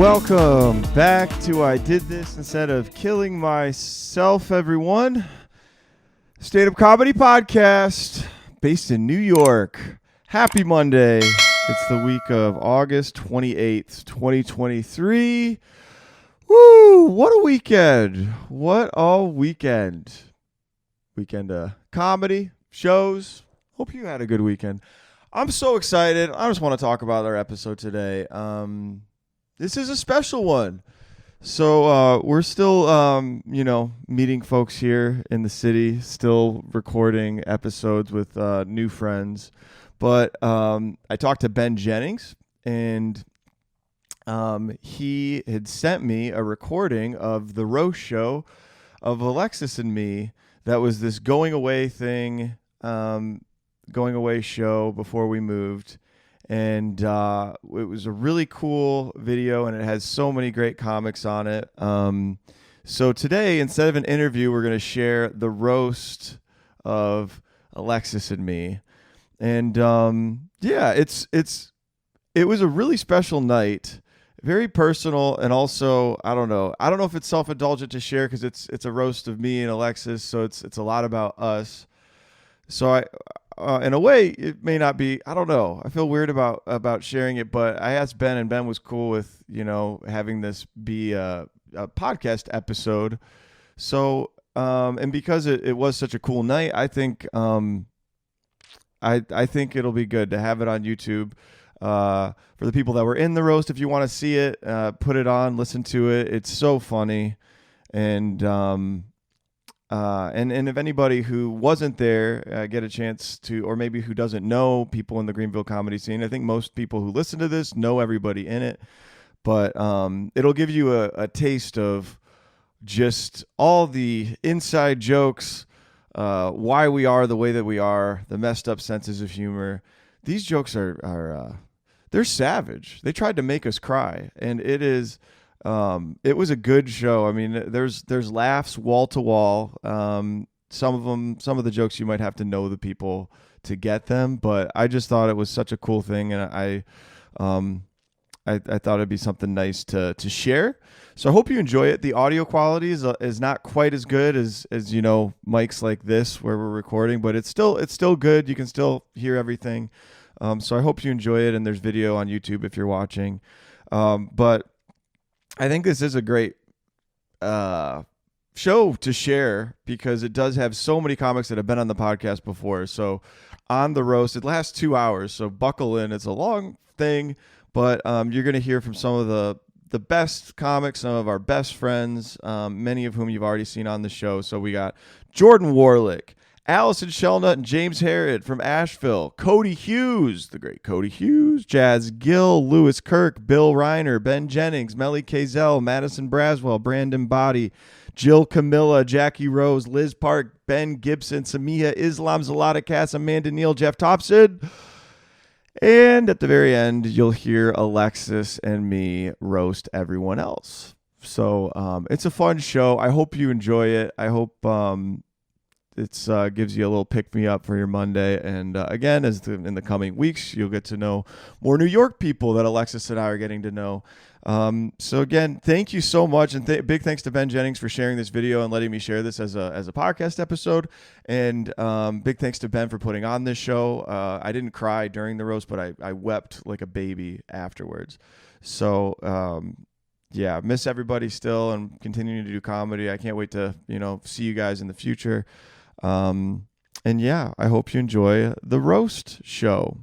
Welcome back to I Did This Instead of Killing Myself, everyone. Stand-up comedy podcast based in New York. Happy Monday. It's the week of August 28th, 2023. Woo! What a weekend. What a weekend. Weekend of comedy, shows. Hope you had a good weekend. I'm so excited. I just want to talk about our episode today. This is a special one. So we're still, meeting folks here in the city, still recording episodes with new friends. But I talked to Ben Jennings, and he had sent me a recording of the roast show of Alexis and me. That was this going away thing, going away show before we moved. And it was a really cool video, and it has so many great comics on it. So today, instead of an interview, we're going to share the roast of Alexis and me. And it was a really special night, very personal, and also I don't know if it's self-indulgent to share because it's a roast of me and Alexis, so it's a lot about us. So in a way, it may not be. I don't know. I feel weird about sharing it, but I asked Ben, and Ben was cool with having this be a podcast episode. So and because it was such a cool night, I think I think it'll be good to have it on YouTube for the people that were in the roast. If you want to see it, put it on, listen to it. It's so funny, and if anybody who wasn't there get a chance to, or maybe who doesn't know people in the Greenville comedy scene, I think most people who listen to this know everybody in it, but it'll give you a taste of just all the inside jokes, why we are the way that we are, the messed up senses of humor. These jokes are they're savage. They tried to make us cry, and it was a good show. I mean, there's laughs wall to wall. Some of the jokes you might have to know the people to get them, but I just thought it was such a cool thing, and I thought it'd be something nice to share. So I hope you enjoy it. The audio quality is not quite as good as mics like this where we're recording, but it's still good. You can still hear everything. So I hope you enjoy it, and there's video on YouTube if you're watching. But I think this is a great show to share because it does have so many comics that have been on the podcast before. So on the roast, it lasts 2 hours, so buckle in. It's a long thing, but you're going to hear from some of the best comics, some of our best friends, many of whom you've already seen on the show. So we got Jordan Warlick, Allison Shelnut, and James Harrod from Asheville, Cody Hughes, the great Cody Hughes, Jazz Gill, Lewis Kirk, Bill Reiner, Ben Jennings, Melly Kazel, Madison Braswell, Brandon Body, Jill Camilla, Jackie Rose, Liz Park, Ben Gibson, Samiha Islam, Zalata Cass, Amanda Neal, Jeff Thompson. And at the very end, you'll hear Alexis and me roast everyone else. So it's a fun show. I hope you enjoy it. I hope it gives you a little pick-me-up for your Monday. And again, in the coming weeks, you'll get to know more New York people that Alexis and I are getting to know. So again, thank you so much. And big thanks to Ben Jennings for sharing this video and letting me share this as a podcast episode. And big thanks to Ben for putting on this show. I didn't cry during the roast, but I wept like a baby afterwards. So miss everybody still and continuing to do comedy. I can't wait to, see you guys in the future. I hope you enjoy the roast show.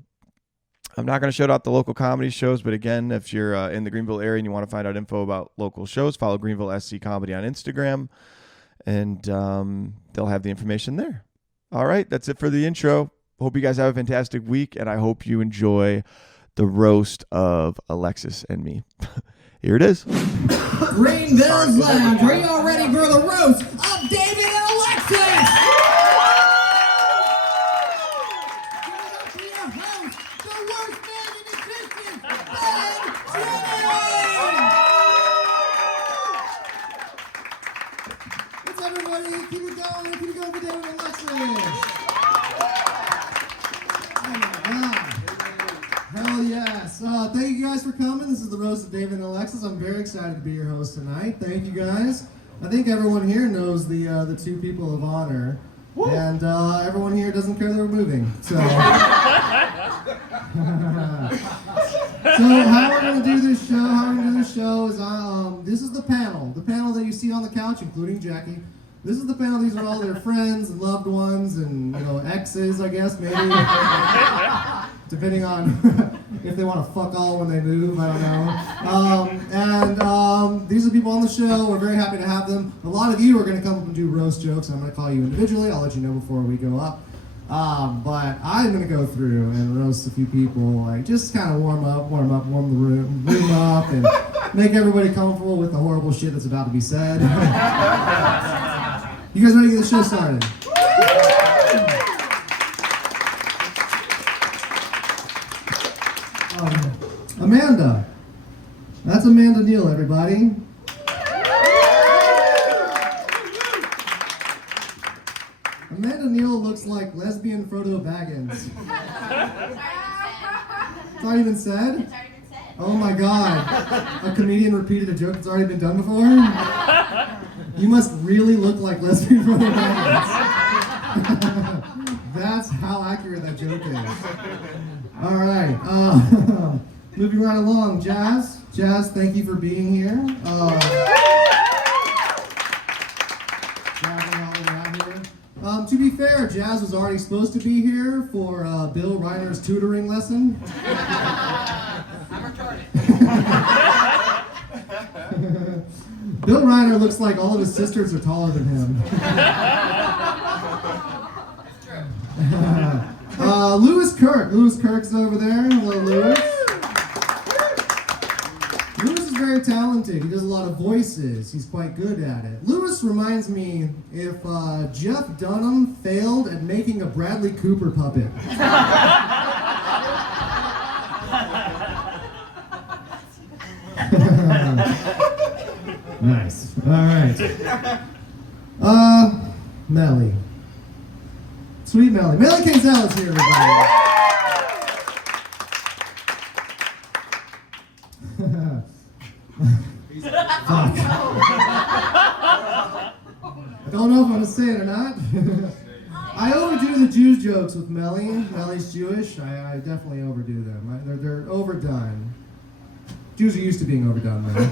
I'm not going to shout out the local comedy shows, but again, if you're in the Greenville area and you want to find out info about local shows, follow Greenville SC Comedy on Instagram, and they'll have the information there. All right, that's it for the intro. Hope you guys have a fantastic week, and I hope you enjoy the roast of Alexis and me. Here it is. Greenville's Lounge, are you all ready for the roast of David and Alexis? Thank you guys for coming. This is the roast of David and Alexis. Alexis. I'm very excited to be your host tonight. Thank you guys. I think everyone here knows the two people of honor, and everyone here doesn't care that we're moving. So, so how we're gonna do this show? Is this is the panel that you see on the couch, including Jackie. This is the panel. These are all their friends and loved ones and exes, I guess maybe, depending on if they want to fuck all when they move. I don't know. These are the people on the show. We're very happy to have them. A lot of you are going to come up and do roast jokes. I'm going to call you individually. I'll let you know before we go up. But I'm going to go through and roast a few people, like just kind of warm the room up, and make everybody comfortable with the horrible shit that's about to be said. You guys ready to get the show started? Amanda. That's Amanda Neal, everybody. Amanda Neal looks like lesbian Frodo Baggins. It's already been said? Oh my god. A comedian repeated a joke that's already been done before? You must really look like lesbian Frodo Baggins. That's how accurate that joke is. Alright. Moving right along. Jazz, thank you for being here. To be fair, Jazz was already supposed to be here for Bill Reiner's tutoring lesson. I'm retarded. Bill Reiner looks like all of his sisters are taller than him. That's true. Lewis Kirk. Lewis Kirk's over there. Hello, Lewis. Lewis is very talented. He does a lot of voices. He's quite good at it. Lewis reminds me if Jeff Dunham failed at making a Bradley Cooper puppet. Nice. All right. Melly. Sweet Melly. Melly Canzala's here, everybody. Fuck. I don't know if I'm going to say it or not. I overdo the Jews jokes with Melly. Melly's Jewish. I definitely overdo them. They're overdone. Jews are used to being overdone, though.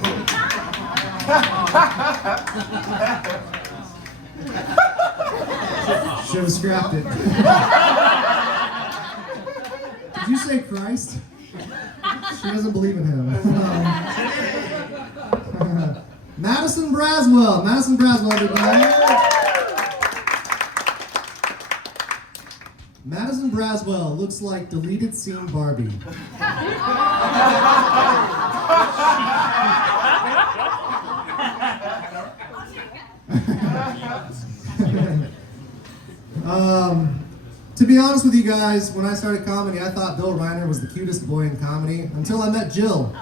Should have scrapped it. Did you say Christ? She doesn't believe in him. Madison Braswell. Madison Braswell, everybody. Madison Braswell looks like deleted scene Barbie. To be honest with you guys, when I started comedy, I thought Bill Reiner was the cutest boy in comedy until I met Jill.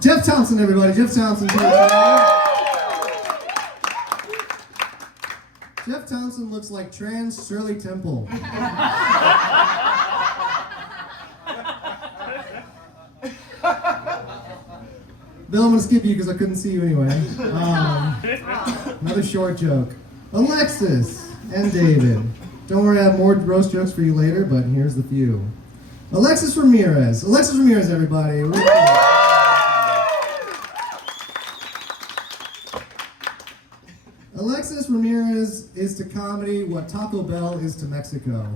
Jeff Thompson, everybody. Jeff Thompson's here today. Jeff Thompson looks like trans Shirley Temple. Bill, I'm going to skip you because I couldn't see you anyway. Another short joke. Alexis and David. Don't worry, I have more roast jokes for you later, but here's the few. Alexis Ramirez. Alexis Ramirez, everybody. Alexis Ramirez is to comedy what Taco Bell is to Mexico.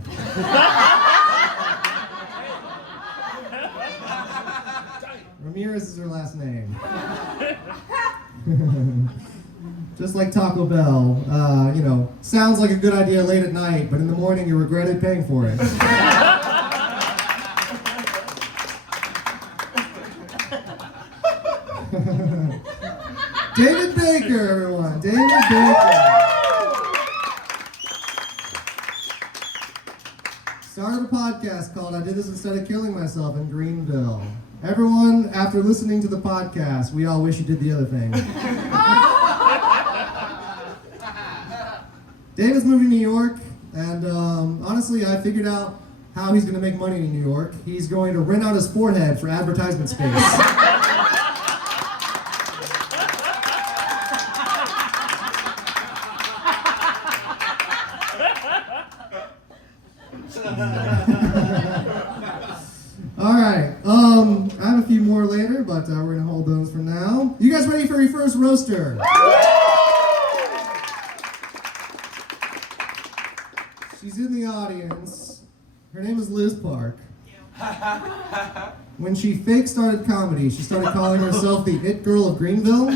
Ramirez is her last name. Just like Taco Bell, sounds like a good idea late at night, but in the morning you regretted paying for it. David Bakker, everyone. David Bakker. Started a podcast called I Did This Instead of Killing Myself in Greenville. Everyone, after listening to the podcast, we all wish you did the other thing. David's moving to New York, and honestly, I figured out how he's going to make money in New York. He's going to rent out his forehead for advertisement space. Alright, I have a few more later, but we're going to hold those for now. You guys ready for your first roaster? She's in the audience. Her name is Liz Park. When she fake started comedy, she started calling herself the It Girl of Greenville.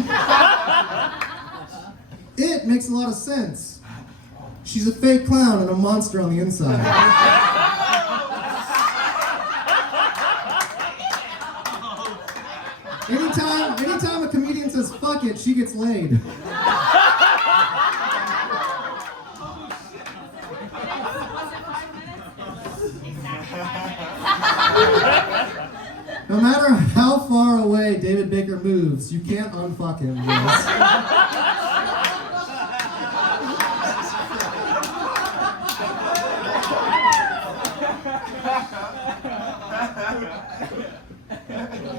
It makes a lot of sense. She's a fake clown and a monster on the inside. Anytime a comedian says fuck it, she gets laid. No matter how far away David Bakker moves, you can't unfuck him.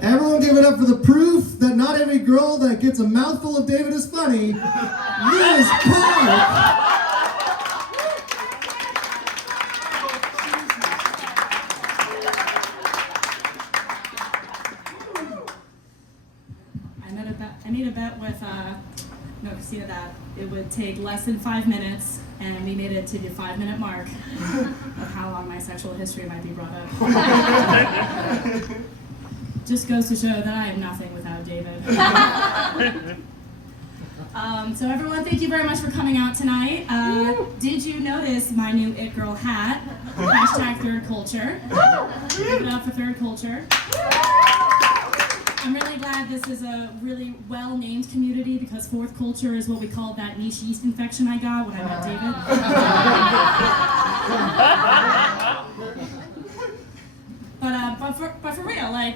Everyone give it up for the proof that not every girl that gets a mouthful of David is funny. Liz Park! I made a bet with Christina that it would take less than 5 minutes, and we made it to the 5-minute mark of how long my sexual history might be brought up. Just goes to show that I am nothing without David. So everyone, thank you very much for coming out tonight. Did you notice my new It Girl hat? Hashtag Third Culture. Give it up for Third Culture. I'm really glad this is a really well-named community because Fourth Culture is what we called that niche yeast infection I got when I met David. But for real, like,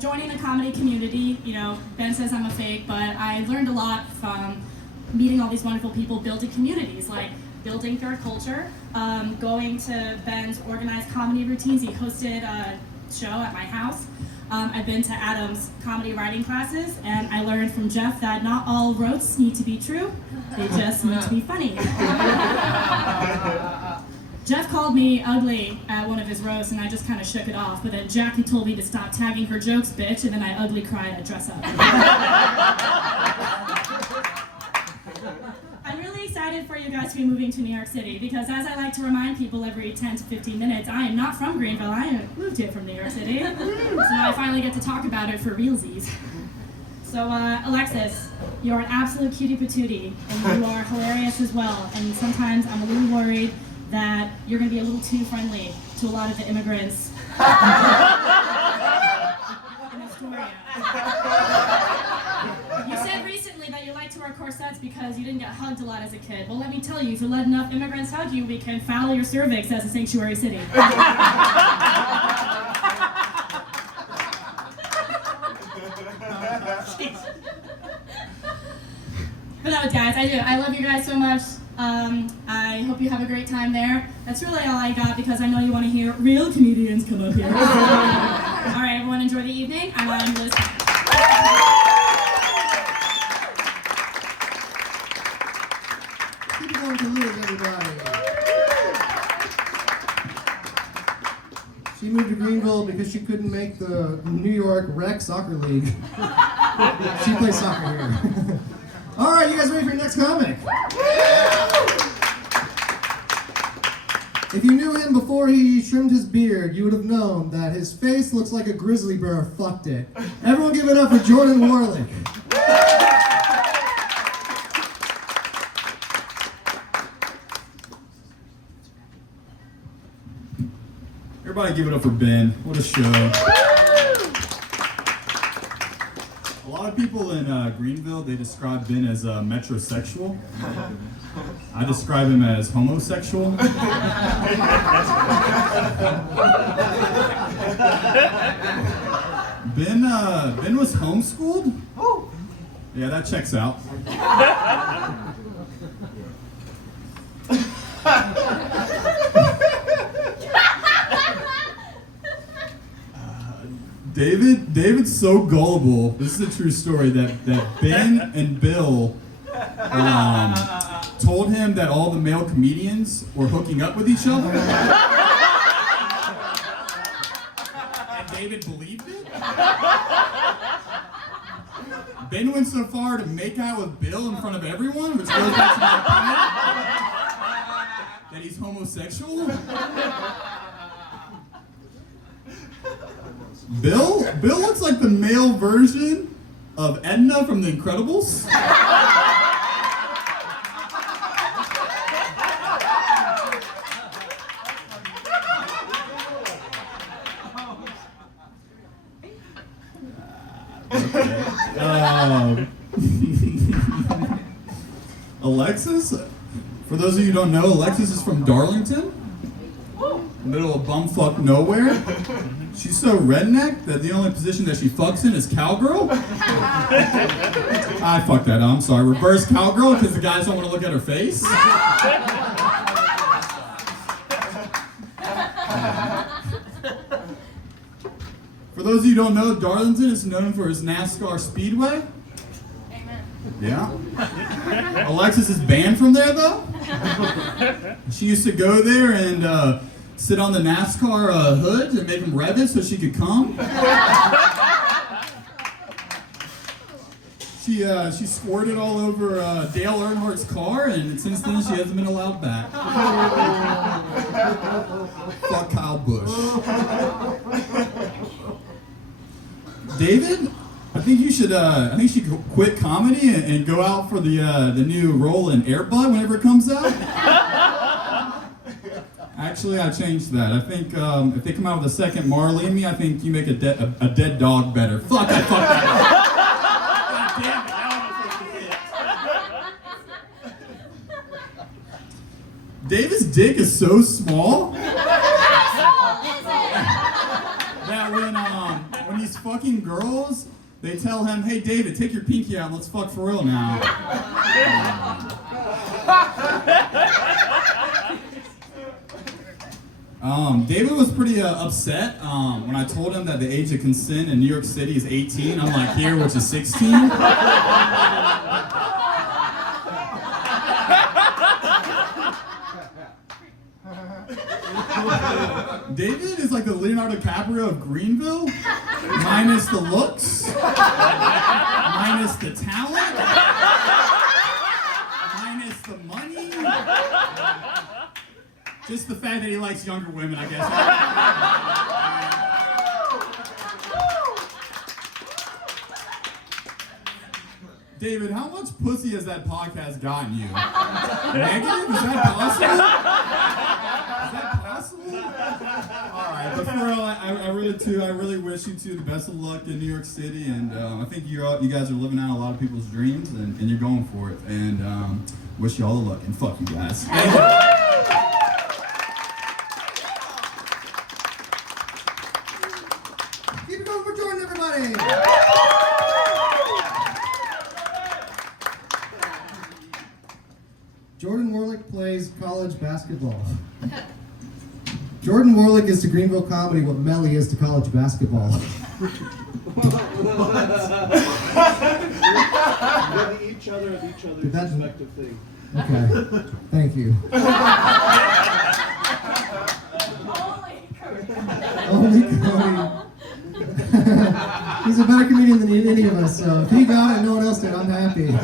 joining the comedy community, you know, Ben says I'm a fake, but I learned a lot from meeting all these wonderful people, building communities, like building Third Culture, going to Ben's organized comedy routines. He hosted a show at my house. I've been to Adam's comedy writing classes, and I learned from Jeff that not all roasts need to be true, they just need to be funny. Jeff called me ugly at one of his roasts, and I just kind of shook it off, but then Jackie told me to stop tagging her jokes, bitch, and then I ugly cried at Dress Up. I'm really excited for you guys to be moving to New York City, because as I like to remind people every 10 to 15 minutes, I am not from Greenville, I moved here from New York City. So now I finally get to talk about it for realsies. So Alexis, you're an absolute cutie patootie, and you are hilarious as well, and sometimes I'm a little worried that you're going to be a little too friendly to a lot of the immigrants in Astoria. You said recently that you like to wear corsets because you didn't get hugged a lot as a kid. Well, let me tell you, if you let enough immigrants hug you, we can foul your cervix as a sanctuary city. But no, guys, I love you guys so much. I hope you have a great time there. That's really all I got because I know you want to hear real comedians come up here. All right, everyone, enjoy the evening. I'm Liz. Keep it going to Liz, everybody. She moved to Greenville because she couldn't make the New York Rec Soccer League. She plays soccer here. All right, you guys ready for your next comic? If you knew him before he trimmed his beard, you would have known that his face looks like a grizzly bear fucked it. Everyone give it up for Jordan Warlick. Everybody give it up for Ben. What a show. A lot of people in Greenville, they describe Ben as metrosexual. I describe him as homosexual. Ben was homeschooled? Yeah, that checks out. David's so gullible. This is a true story that Ben and Bill told him that all the male comedians were hooking up with each other. And David believed it. Ben went so far to make out with Bill in front of everyone, which goes back to my opinion that he's homosexual. Bill looks like the male version of Edna from The Incredibles. Alexis, for those of you who don't know, Alexis is from Darlington, middle of bumfuck nowhere. She's so redneck that the only position that she fucks in is cowgirl. I fucked that up, I'm sorry. Reverse cowgirl because the guys don't want to look at her face. For those of you who don't know, Darlington is known for his NASCAR speedway. Amen. Yeah. Alexis is banned from there though. She used to go there and sit on the NASCAR hood and make him rev it so she could come. She squirted all over Dale Earnhardt's car, and since then she hasn't been allowed back. Fuck Kyle Busch. David, I think you should quit comedy and go out for the new role in Air Bud whenever it comes out. Actually, I changed that. I think if they come out with a second Marley and Me, I think you make a dead dog better. Fuck that. God damn it! David's dick is so small that when he's fucking girls, they tell him, "Hey, David, take your pinky out. Let's fuck for real now." David was pretty upset when I told him that the age of consent in New York City is 18, unlike here, which is 16. David is like the Leonardo DiCaprio of Greenville, minus the looks, minus the talent, minus the money. Just the fact that he likes younger women, I guess. David, how much pussy has that podcast gotten you? Negative? Is that possible? Is that possible? Alright, but for real, I really wish you two the best of luck in New York City, and I think you guys are living out a lot of people's dreams, and you're going for it, and wish you all the luck, and fuck you guys. Keep it going for Jordan, everybody! Jordan Warlick plays college basketball. Jordan Warlick is to Greenville comedy what Melly is to college basketball. With each other's respective thing. Okay, thank you. Only Cody. He's a better comedian than any of us, so if he got it and no one else did, I'm happy.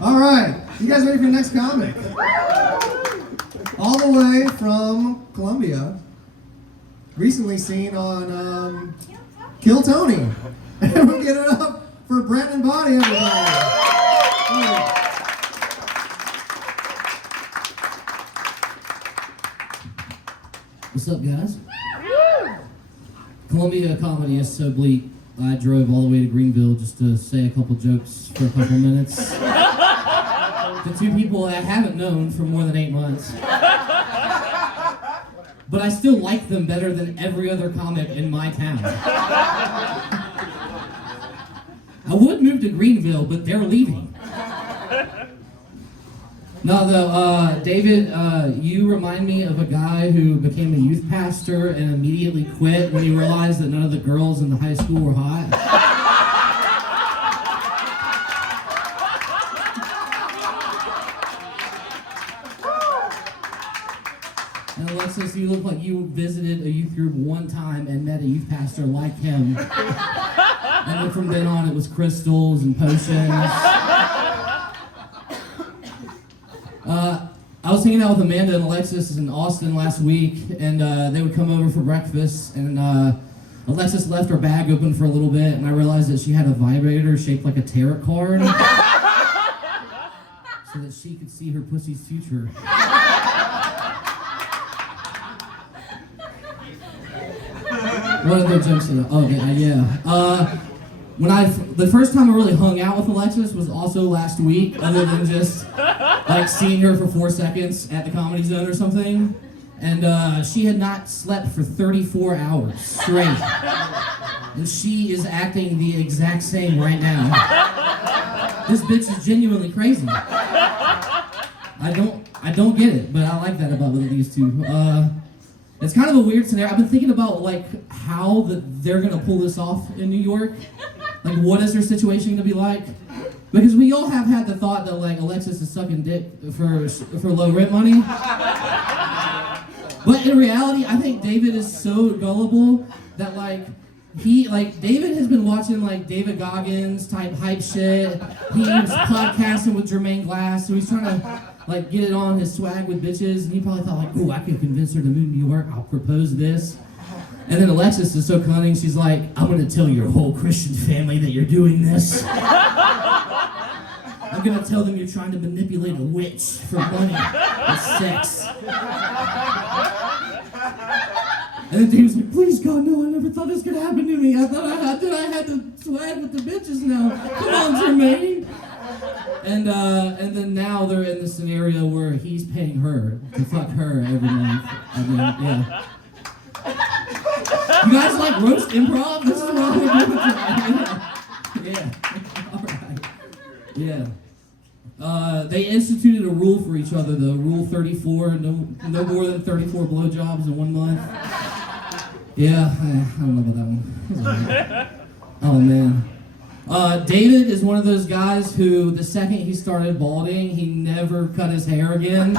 All right, you guys ready for the next comic? All the way from Columbia, recently seen on Kill Tony. And we'll get it up for Brent and Bonnie, everybody. What's up, guys? Columbia comedy is so bleak. I drove all the way to Greenville just to say a couple jokes for a couple minutes. To two people I haven't known for more than 8 months. But I still like them better than every other comic in my town. I would move to Greenville, but they're leaving. No, though, David, you remind me of a guy who became a youth pastor and immediately quit when he realized that none of the girls in the high school were hot. And Alexis, you look like you visited a youth group one time and met a youth pastor like him. And then from then on, it was crystals and potions. I was hanging out with Amanda and Alexis in Austin last week, and they would come over for breakfast, and Alexis left her bag open for a little bit, and I realized that she had a vibrator shaped like a tarot card, so that she could see her pussy's future. What other jokes did I? Oh, yeah. The first time I really hung out with Alexis was also last week, other than just like seeing her for 4 seconds at the Comedy Zone or something. And she had not slept for 34 hours straight. And she is acting the exact same right now. This bitch is genuinely crazy. I don't get it, but I like that about these two. It's kind of a weird scenario. I've been thinking about like how they're gonna pull this off in New York. Like, what is their situation gonna be like? Because we all have had the thought that like Alexis is sucking dick for low rent money. But in reality, I think David is so gullible that David has been watching like David Goggins type hype shit. He's podcasting with Jermaine Glass, so he's trying to like get it on his swag with bitches, and he probably thought like, oh, I could convince her to move to New York, I'll propose this. And then Alexis is so cunning, she's like, I'm gonna tell your whole Christian family that you're doing this. I'm gonna tell them you're trying to manipulate a witch for money and sex. And then David's like, please God, no, I never thought this could happen to me. I thought I had to swag with the bitches now. Come on, Jermaine. And then now they're in the scenario where he's paying her to fuck her every month. And then, yeah. You guys like roast improv? This is what we're doing tonight. Yeah. All right. Yeah. They instituted a rule for each other, though. Rule 34, no more than 34 blowjobs in 1 month. Yeah, I don't know about that one. Right. Oh, man. David is one of those guys who, the second he started balding, he never cut his hair again.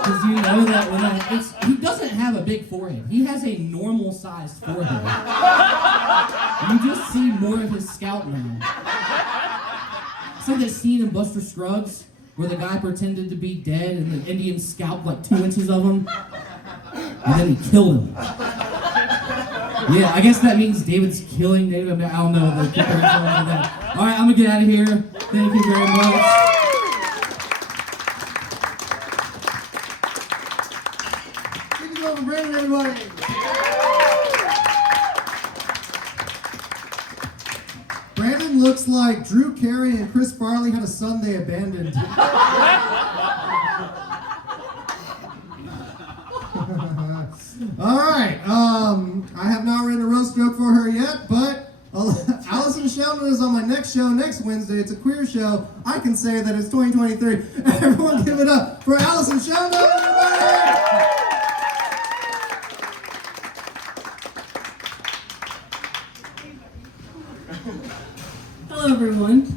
Because you know that he doesn't have a big forehead. He has a normal-sized forehead. You just see more of his scalp now. It's like that scene in Buster Scruggs where the guy pretended to be dead and the Indian scalped like 2 inches of him. And then he killed him. Yeah, I guess that means David's killing David. I don't know the comparison of that. All right, I'm gonna get out of here. Thank you very much. Thank you for Brandon, everybody. Brandon looks like Drew Carey and Chris Farley had a son they abandoned. All right, I have not written a roast joke for her yet, but Allison Sheldon is on my next show next Wednesday. It's a queer show. I can say that it's 2023. Everyone give it up for Allison Sheldon, everybody! Hello, everyone.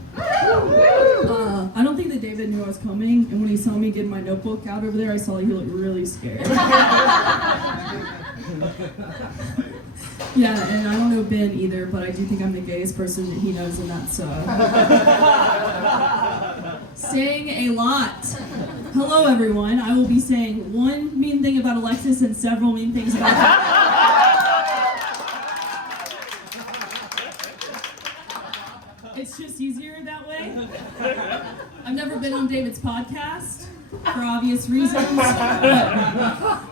I don't think that David knew I was coming, and when he saw me get my notebook out over there, I saw he looked really scared. Yeah, and I don't know Ben either, but I do think I'm the gayest person that he knows, and that's saying a lot. Hello, everyone. I will be saying one mean thing about Alexis and several mean things about David. It's just easier that way. I've never been on David's podcast for obvious reasons, but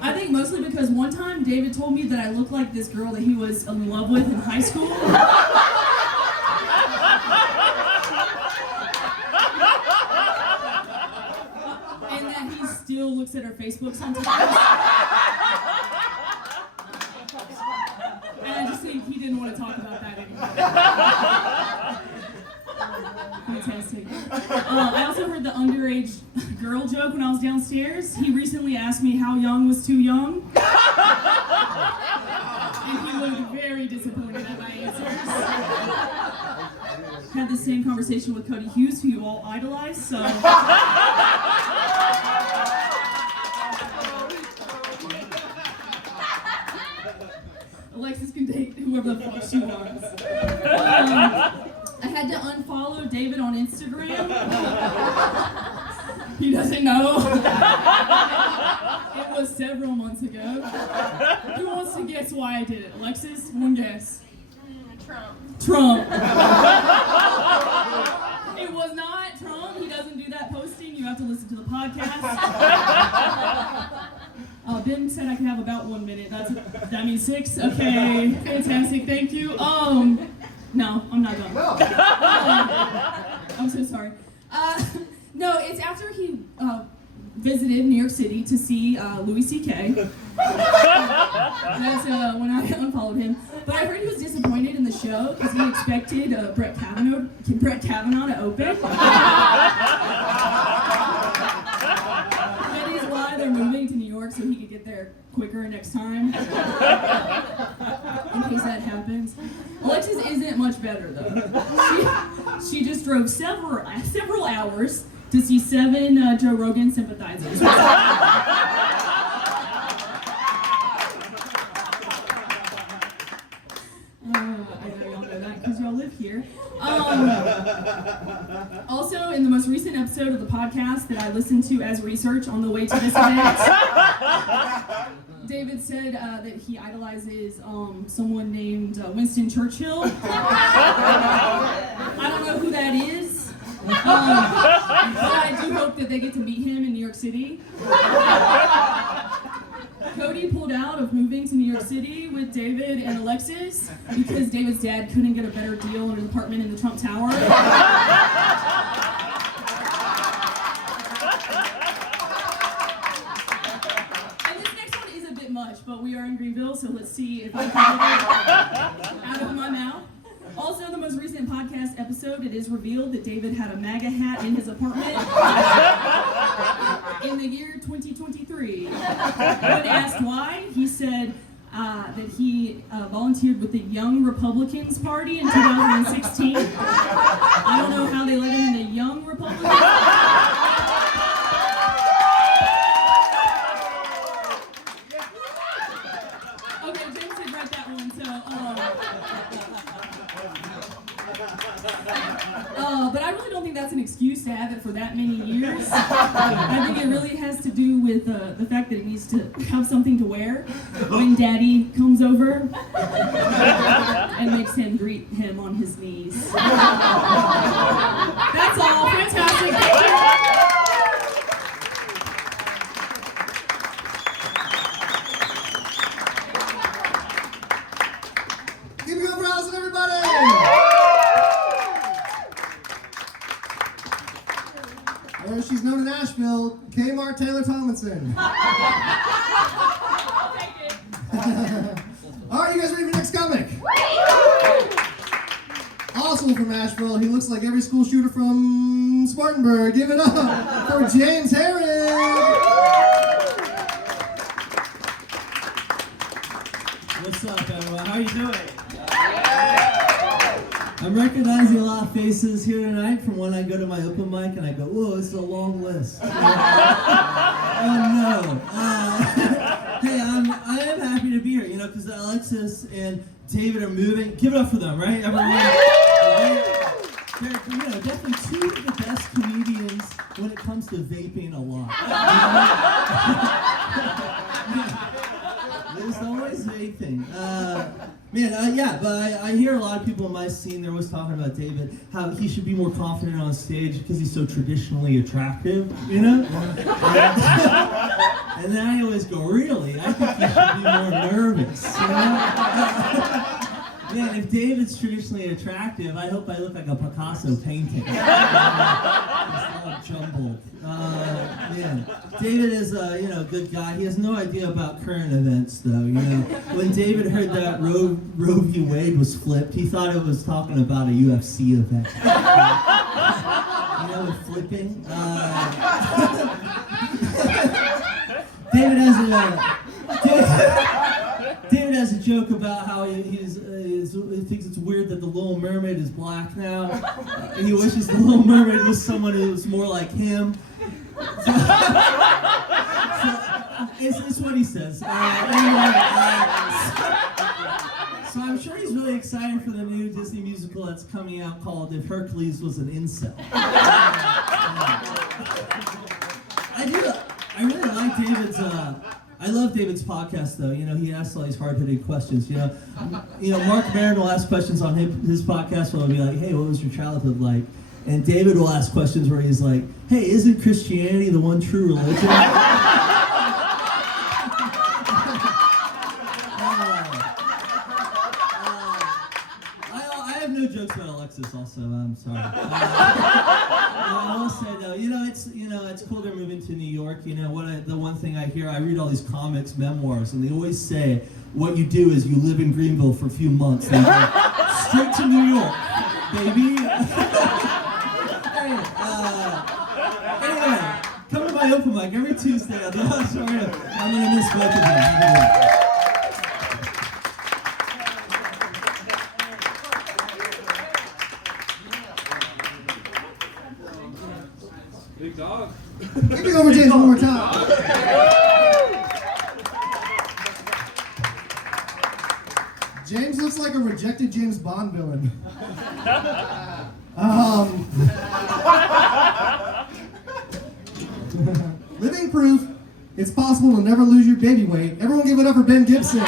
I think mostly because one time David told me that I looked like this girl that he was in love with in high school. And that he still looks at her Facebook sometimes. And I just think he didn't want to talk about that anymore. Fantastic. funny. I also heard the underage girl joke when I was downstairs. He recently asked me how young was too young. And he was very disappointed at my answers. Had the same conversation with Cody Hughes, who you all idolize, so. Alexis can date whoever the fuck she wants. I had to unfollow David on Instagram. He doesn't know. It was several months ago. Who wants to guess why I did it? Alexis, one guess. Trump. It was not Trump. He doesn't do that posting. You have to listen to the podcast. Ben said I could have about 1 minute. That means 6. Okay, fantastic. Thank you. No, I'm not done. I'm so sorry. No, it's after he visited New York City to see Louis C.K. That's when I unfollowed him. But I heard he was disappointed in the show because he expected Brett Kavanaugh to open. That is why they're moving to New York, so he could get there quicker next time. In case that happens. Alexis isn't much better though. She just drove several hours to see 7 Joe Rogan sympathizers. I know y'all know that because y'all live here. Also, in the most recent episode of the podcast that I listened to as research on the way to this event, David said that he idolizes someone named Winston Churchill. I don't know who that is, but I do hope that they get to meet him in New York City. Cody pulled out of moving to New York City with David and Alexis because David's dad couldn't get a better deal on an apartment in the Trump Tower. Much, but we are in Greenville, so let's see if I can get it out of my mouth. Also, the most recent podcast episode, it is revealed that David had a MAGA hat in his apartment in the year 2023. When asked why, he said that he volunteered with the Young Republicans Party in 2016. I don't know how they let him in the Young Republicans Party. But I really don't think that's an excuse to have it for that many years. I think it really has to do with the fact that he needs to have something to wear when Daddy comes over and makes him greet him on his knees. That's all. Fantastic. Thank you. Give me a round, everybody! She's known in Nashville, Kmart Taylor Tomlinson. I'll take it. All right, you guys ready for the next comic? Also from Nashville, he looks like every school shooter from Spartanburg. Give it up for James Herron. What's up, everyone? How are you doing? I'm recognizing a lot of faces here tonight from when I go to my open mic and I go, whoa, this is a long list. Oh no. Hey, I am happy to be here, because Alexis and David are moving. Give it up for them, right? Everyone. They're definitely 2 of the best comedians when it comes to vaping a lot. There's always vaping. But I hear a lot of people in my scene, they're always talking about David, how he should be more confident on stage because he's so traditionally attractive, And then I always go, really? I think he should be more nervous, Man, if David's traditionally attractive, I hope I look like a Picasso painting. It's all jumbled. David is a good guy. He has no idea about current events, though. When David heard that Roe v. Wade was flipped, he thought it was talking about a UFC event. with flipping. David has a joke about how he thinks it's weird that the Little Mermaid is black now. And he wishes the Little Mermaid was someone who was more like him. So it's what he says. So I'm sure he's really excited for the new Disney musical that's coming out called If Hercules Was an Incel. I really like David's. I love David's podcast, though. He asks all these hard-hitting questions. Mark Maron will ask questions on his podcast where he'll be like, "Hey, what was your childhood like?" And David will ask questions where he's like, "Hey, isn't Christianity the one true religion?" I have no jokes about Alexis. Also, I'm sorry. I will say though, it's cool they're moving to New York. The one thing I hear, I read all these comics, memoirs, and they always say what you do is you live in Greenville for a few months, and you go straight to New York, baby. Anyway, come to my open mic every Tuesday on the auditorium. I'm gonna miss both of them. Big dog. Give me over James one more time. James looks like a rejected James Bond villain. Living proof it's possible to never lose your baby weight. Everyone give it up for Ben Gibson.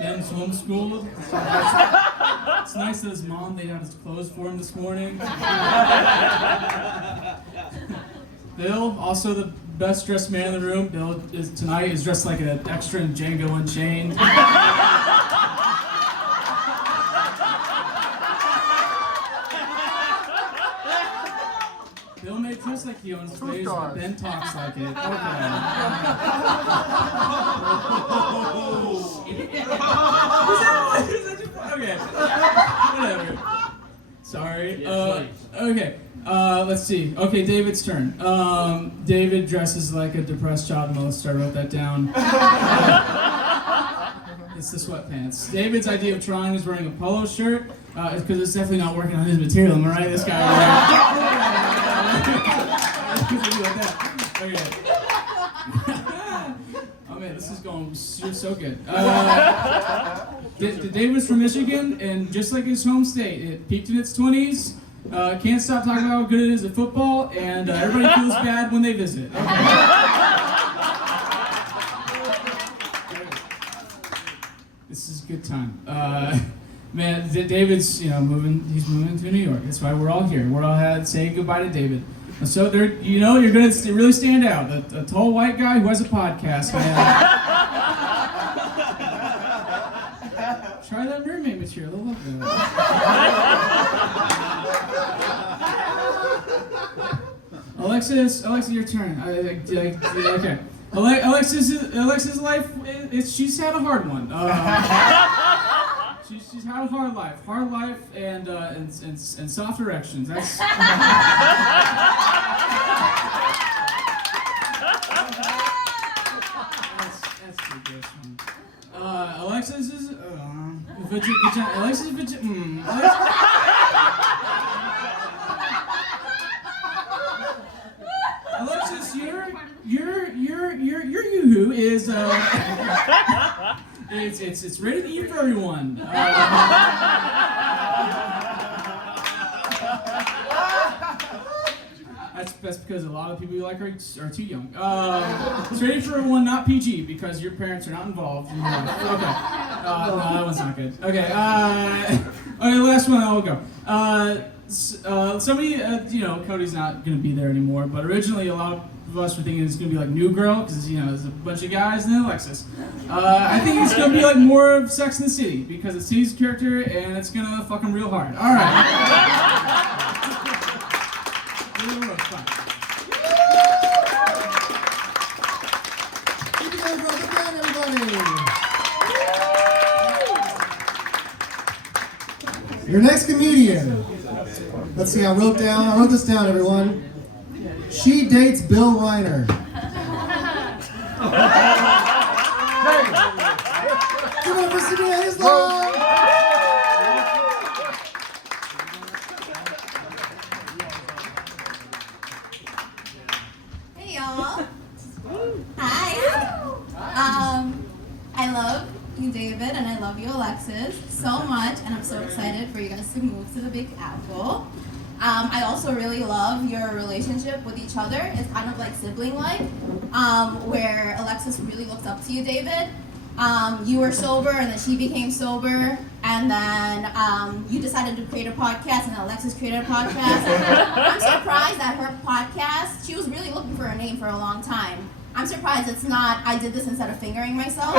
Ben's homeschooled. It's nice that his mom laid out his clothes for him this morning. Bill, also the best dressed man in the room. Bill tonight is dressed like an extra in Django Unchained. Bill may dress like he owns slaves, but Ben talks like it. Okay. Whatever. Sorry. Okay. Let's see. Okay, David's turn. David dresses like a depressed child molester. I wrote that down. It's the sweatpants. David's idea of trying is wearing a polo shirt, because it's definitely not working on his material. Am I right? This guy Okay. Oh man, this is going so good. David's from Michigan, and just like his home state, it peaked in its 20s. Can't stop talking about how good it is at football, and everybody feels bad when they visit. Okay. This is a good time. Man, David's moving. He's moving to New York. That's why we're all here. We're all saying goodbye to David. So there, you're gonna really stand out. A tall white guy who has a podcast, man. Try that mermaid material. They'll love that. Alexis, your turn. Okay. Alexis' life, she's had a hard one. She's had a hard life, and soft erections. That's pretty good. Alexis is Alexis, your yoo-hoo is it's rated E for everyone. That's because a lot of people you like are too young. It's rated for everyone, not PG, because your parents are not involved. Okay. No, that one's not good. Okay. Okay, last one. I will go. Somebody, Cody's not gonna be there anymore. But originally, a lot of us were thinking it's gonna be like New Girl, because there's a bunch of guys and then Alexis. I think it's gonna be like more of Sex and the City, because it's City's character and it's gonna fuck him real hard. All right. Your next comedian. Let's see, I wrote this down, everyone. She dates Bill Reiner. Come on for Sabina Islam. Hey y'all. Hi. I love you, David, and I love you, Alexis, so much, and I'm so excited for you guys to move to the Big Apple. I also really love your relationship with each other. It's kind of like sibling-like, where Alexis really looks up to you, David. You were sober, and then she became sober, and then you decided to create a podcast, and Alexis created a podcast. I'm surprised that her podcast, she was really looking for a name for a long time. I'm surprised it's not, I did this instead of fingering myself.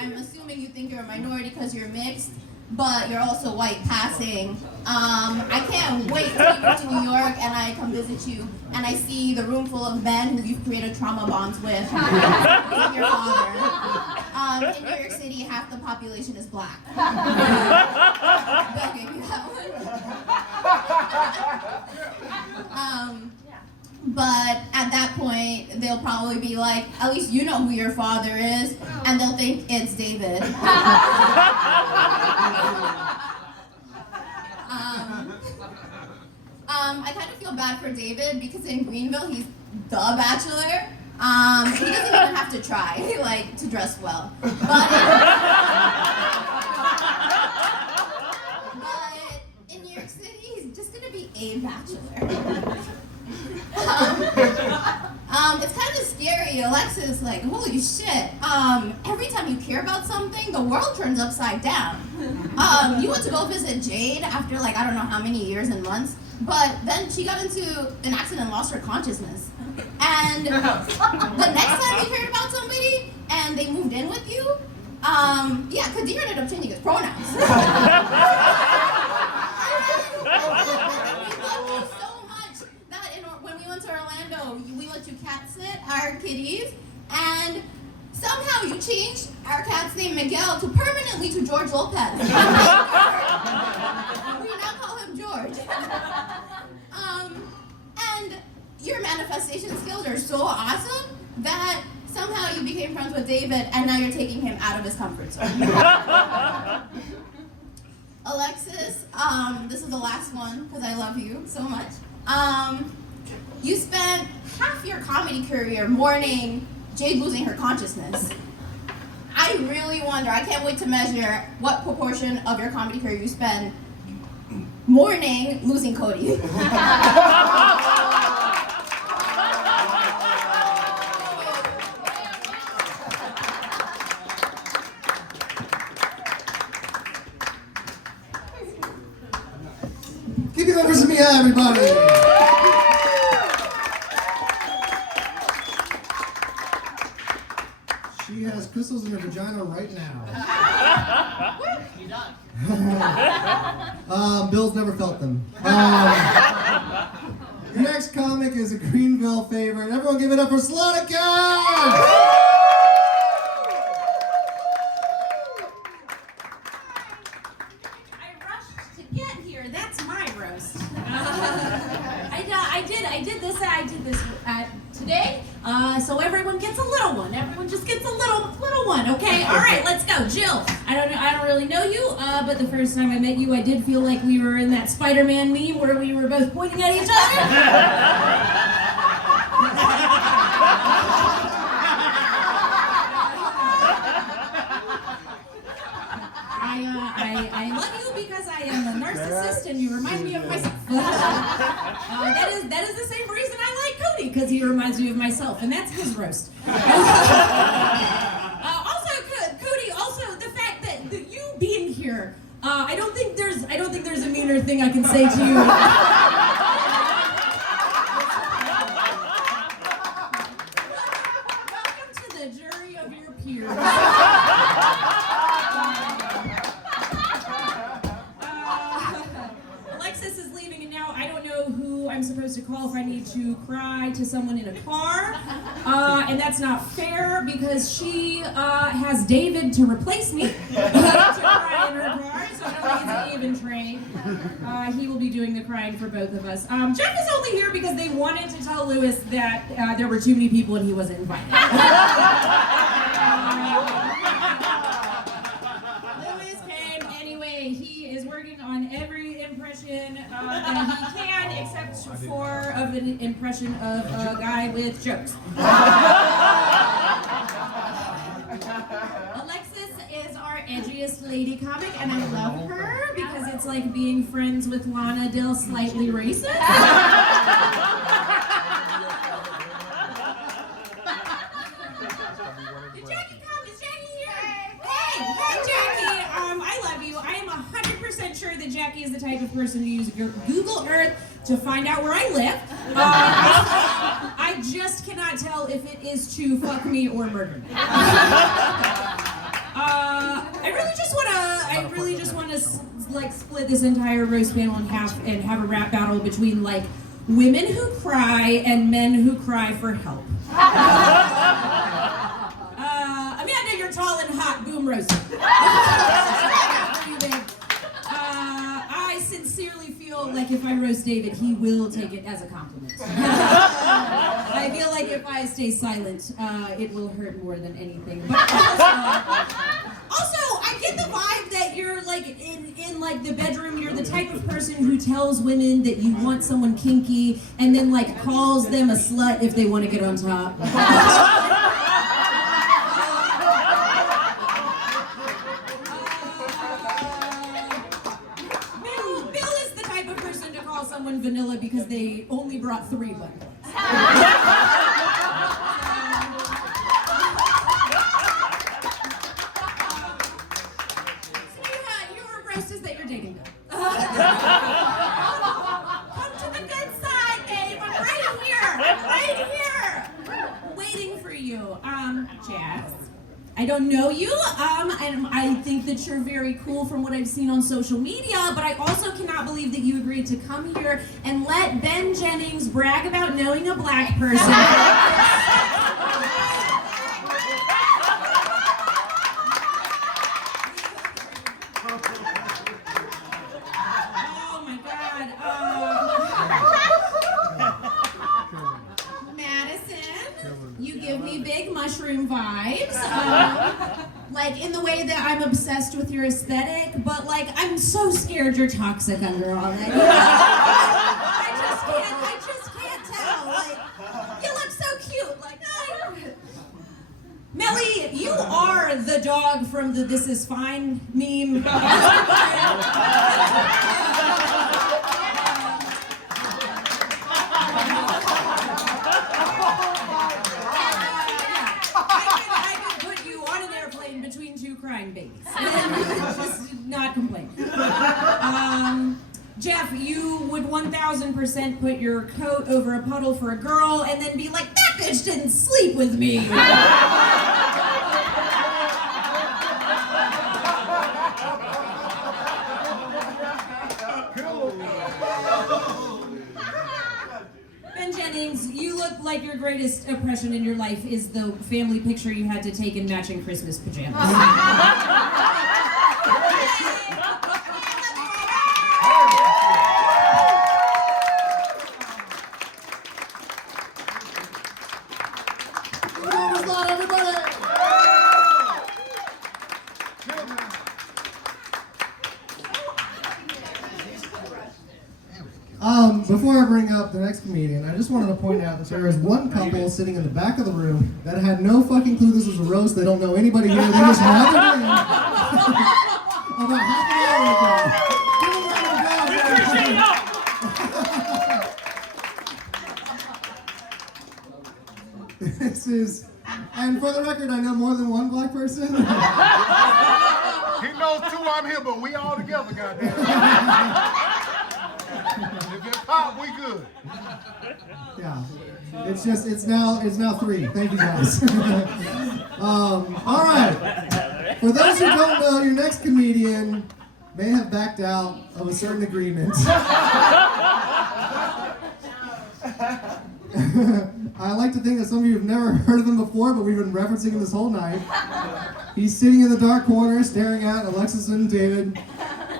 I'm assuming you think you're a minority because you're mixed, but you're also white passing. I can't wait to move to New York and I come visit you and I see the room full of men who you've created trauma bonds with, including your father. In New York City, half the population is black. Bill gave you that one. But at that point, they'll probably be like, at least you know who your father is, and they'll think it's David. I kind of feel bad for David because in Greenville, he's the bachelor. He doesn't even have to try, like, to dress well. But in New York City, he's just gonna be a bachelor. It's kind of scary. Alexis, like, holy shit. Every time you care about something, the world turns upside down. You went to go visit Jade after, like, I don't know how many years and months, but then she got into an accident and lost her consciousness. And the next time you heard about somebody and they moved in with you, yeah, Kadir ended up changing his pronouns. We love you so much that when we went to Orlando, we let you cat sit our kitties, and somehow you changed our cat's name Miguel to permanently to George Lopez. We now call him George. And your manifestation skills are so awesome that somehow you became friends with David and now you're taking him out of his comfort zone. Alexis, this is the last one because I love you so much. You spent half your comedy career mourning Jade losing her consciousness. I really wonder, I can't wait to measure what proportion of your comedy career you spend mourning losing Cody. Keep it over to me, everybody. She has crystals in her vagina right now. You done? Bill's never felt them. Your next comic is a Greenville favorite. Everyone give it up for Slotica! I did this today, so everyone gets a little one. Everyone just gets a little one, okay? All right, let's go. Jill, I don't really know you, but the first time I met you, I did feel like we were in that Spider-Man meme where we were both pointing at each other. I love you because I am a narcissist and you remind me of myself. That is the same reason I like Cody, because he reminds me of myself, and that's his roast. Also, Cody, the fact that you being here, I don't think there's a meaner thing I can say to you. Welcome to the jury of your peers. to cry to someone in a car, and that's not fair because she has David to replace me to cry in her car, so I don't think it's an even trade. He will be doing the crying for both of us. Jeff is only here because they wanted to tell Lewis that there were too many people and he wasn't invited. Lewis came anyway. He is working on every impression that he can, except for of an impression of a guy with jokes. Alexis is our edgiest lady comic, and I love her because it's like being friends with Lana Del Slightly Racist. Did Jackie come? Is Jackie here? Hey, Jackie. I love you. I am 100% sure that Jackie is the type of person to use Google Earth to find out where I live. I just cannot tell if it is to fuck me or murder me. I really just want to like split this entire roast panel in half and have a rap battle between like women who cry and men who cry for help. Amanda, you're tall and hot. Boom roast. I sincerely feel like if I roast David, he will take it as a compliment. I feel like if I stay silent, it will hurt more than anything. But also, I get the vibe that you're like in like the bedroom, you're the type of person who tells women that you want someone kinky and then like calls them a slut if they want to get on top. Bill is the type of person to call someone vanilla because they only brought 3 bundles. Is that you're dating them. Come to the good side, babe. I'm right here, waiting for you. Jazz, I don't know you. And I think that you're very cool from what I've seen on social media, but I also cannot believe that you agreed to come here and let Ben Jennings brag about knowing a black person. Mushroom vibes, like in the way that I'm obsessed with your aesthetic, but like I'm so scared you're toxic under all that. You know? I just can't tell. Like you look so cute. Like Melly, you are the dog from the "This Is Fine" meme. Between 2 crying babies. Just not complain. Jeff, you would 1000% put your coat over a puddle for a girl and then be like, that bitch didn't sleep with me. Ben Jennings, you look like your greatest oppression in your life is the family picture you had to take in matching Christmas pajamas. Before I bring up the next comedian, I just wanted to point out that there is one couple sitting in the back of the room that had no fucking clue this was a roast. They don't know anybody here. They just wandered in about half an hour ago. This is, and for the record, I know more than one black person. He knows 2 I'm here, but we all together, goddamn. If it's hot, we good. Yeah, it's now 3. Thank you guys. All right. For those who don't know, your next comedian may have backed out of a certain agreement. I like to think that some of you have never heard of him before, but we've been referencing him this whole night. He's sitting in the dark corner, staring at Alexis and David,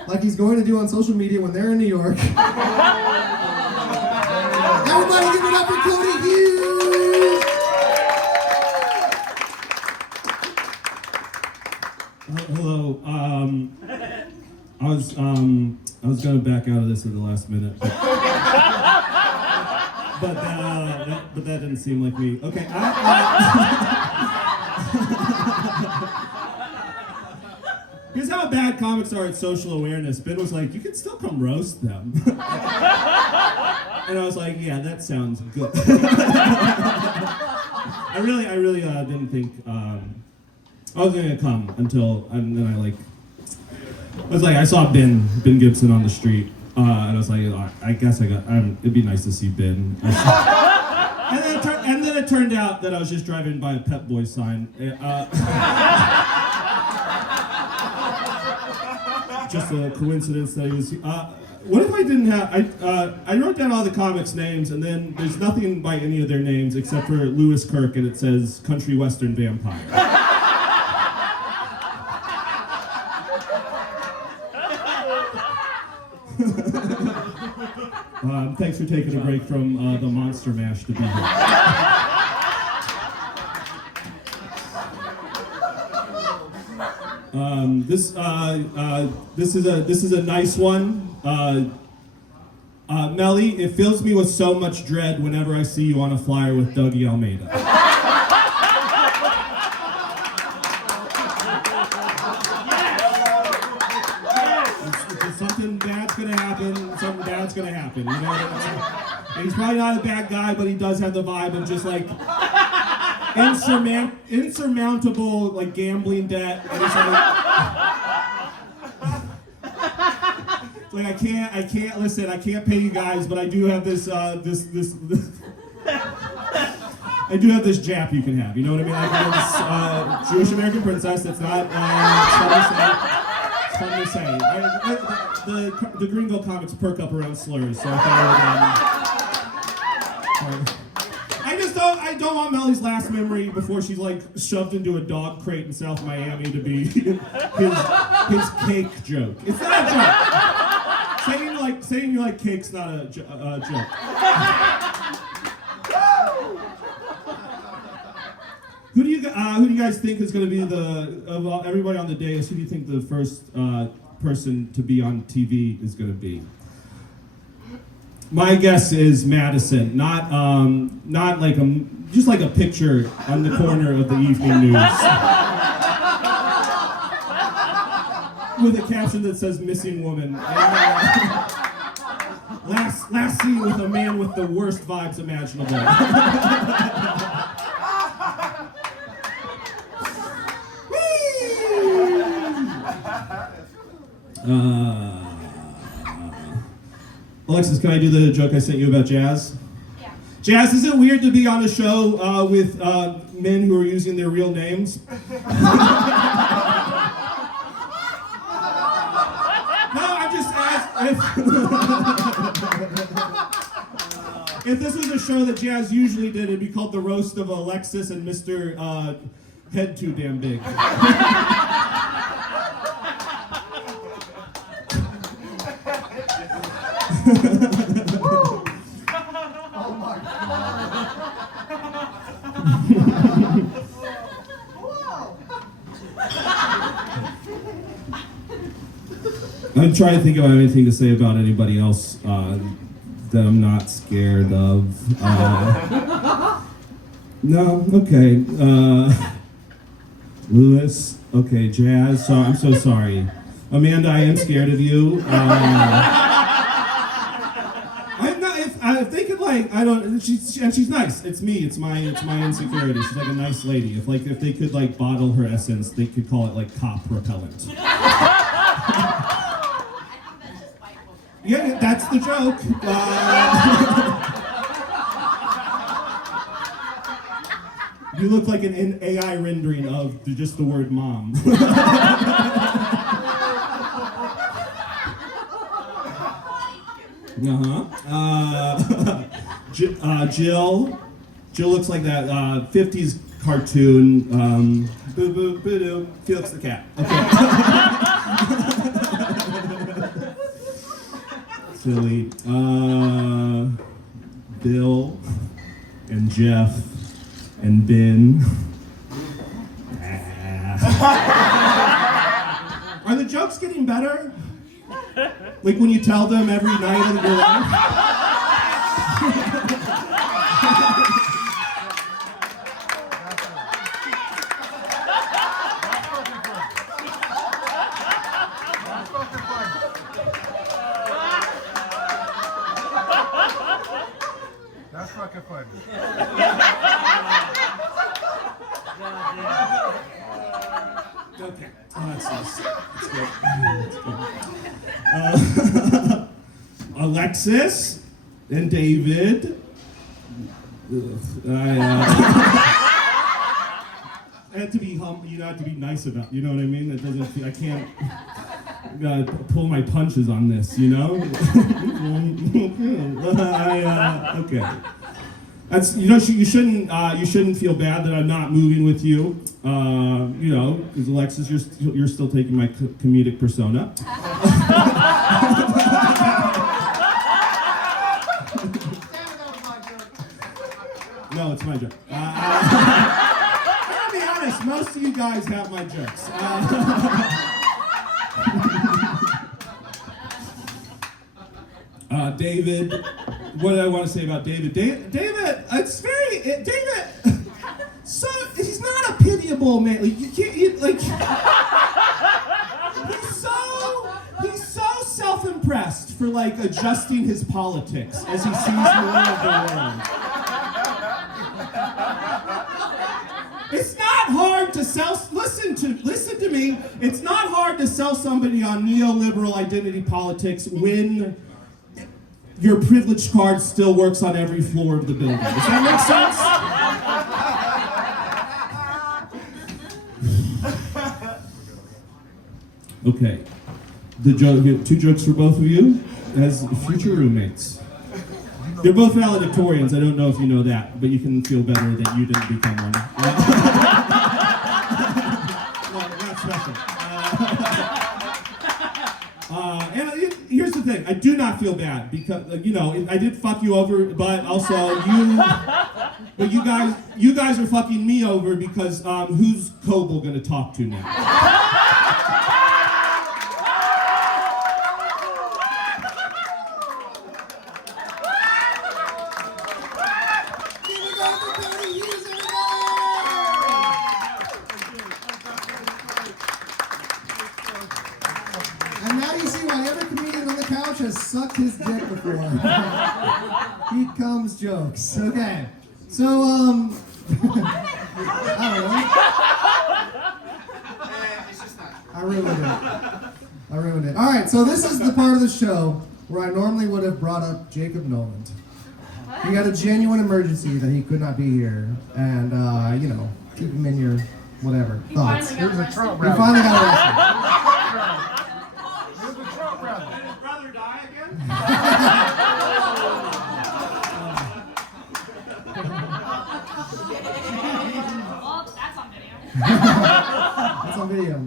like he's going to do on social media when they're in New York. Everybody give it up for Cody Hughes! Hello. I was gonna back out of this at the last minute, but that didn't seem like me. Okay. Here's how bad comics are at social awareness. Ben was like, "You can still come roast them," and I was like, "Yeah, that sounds good." I really didn't think I was gonna come until, and then I saw Ben Gibson on the street, and I was like, I guess it'd be nice to see Ben. And then it turned out that I was just driving by a Pep Boys sign. Just a coincidence that he was. What if I didn't have? I wrote down all the comics' names, and then there's nothing by any of their names except for Lewis Kirk, and it says Country Western Vampire. Thanks for taking a break from the Monster Mash to be here. This is a nice one. Melly, it fills me with so much dread whenever I see you on a flyer with Dougie Almeida. Something bad's gonna happen. You know, and he's probably not a bad guy, but he does have the vibe of just like insurmountable like gambling debt. And it's like I can't listen. I can't pay you guys, but I do have this I do have this Jap you can have. You know what I mean? Like this Jewish American princess. That's not. It's fun to say. The Greenville comics perk up around slurs, so I thought I don't want Melly's last memory before she's like shoved into a dog crate in South Miami to be his cake joke. It's not a joke. Saying you like cake's not a joke. Who do you guys think is going to be of everybody on the dais? Who do you think the first person to be on TV is going to be? My guess is Madison, not like just like a picture on the corner of the evening news with a caption that says "Missing Woman." And, last seen with a man with the worst vibes imaginable. Alexis, can I do the joke I sent you about Jazz? Yeah. Jazz, is it weird to be on a show with men who are using their real names? No, I just asked if this was a show that Jazz usually did, it'd be called The Roast of Alexis and Mr. Head Too Damn Big. Oh my I'm trying to think about anything to say about anybody else that I'm not scared of. No, okay. Lewis, okay. Jazz, so I'm so sorry. Amanda, I am scared of you. If they could I don't. She's nice. It's me. It's my insecurity. She's like a nice lady. If they could bottle her essence, they could call it cop repellent. Yeah, that's the joke. You look like an AI rendering of just the word mom. Jill, Jill looks like that 50s cartoon. Boo boo boo doo. Felix the cat. Okay. Silly. Bill and Jeff and Ben. Are the jokes getting better? Like when you tell them every night of your life? That's fucking funny. Okay. Oh, that's nice. That's good. Alexis and David. I have to be humble. You have to be nice about. You know what I mean? That doesn't. I can't. I gotta pull my punches on this. You know. Okay. That's you shouldn't feel bad that I'm not moving with you. Because Alexis, you're still taking my comedic persona. No, it's my joke. I'll be honest, most of you guys have my jokes. David, what do I want to say about David? David, so he's not a pitiable man. Like you can't, he's so self-impressed for like adjusting his politics as he sees more of the world. It's not hard to listen to me. It's not hard to sell somebody on neoliberal identity politics when your privilege card still works on every floor of the building. Does that make sense? Okay. Two jokes for both of you as future roommates. They're both valedictorians. I don't know if you know that, but you can feel better that you didn't become one. Well, not special. And here's the thing, I do not feel bad because I did fuck you over, but also you guys are fucking me over because who's Coble gonna talk to now? And now you see why every comedian on the couch has sucked his dick before. He comes jokes. Okay. So, I don't know. I ruined it. All right, so this is the part of the show where I normally would have brought up Jacob Noland. He had a genuine emergency that he could not be here, and, keep him in your whatever thoughts. He finally got arrested. Who's the Trump brother? Did his brother die again? Well, that's on video. That's on video.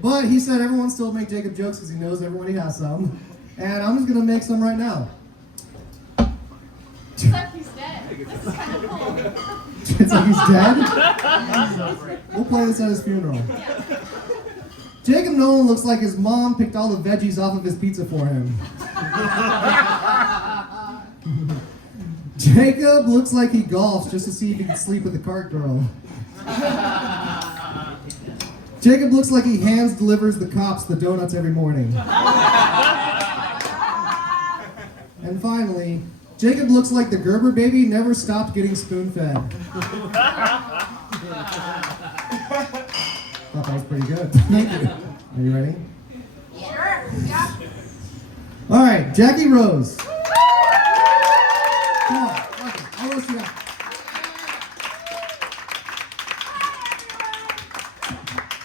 But he said everyone still make Jacob jokes because he knows everybody has some. And I'm just going to make some right now. It's like he's dead. This is kind of cool. It's like he's dead? We'll play this at his funeral. Jacob Nolan looks like his mom picked all the veggies off of his pizza for him. Jacob looks like he golfs just to see if he can sleep with the cart girl. Jacob looks like he hands delivers the cops the donuts every morning. And finally, Jacob looks like the Gerber baby never stopped getting spoon-fed. Thought that was pretty good. Thank you. Are you ready? Sure. Yeah. All right, Jackie Rose. Come on, okay, I'll roast you out.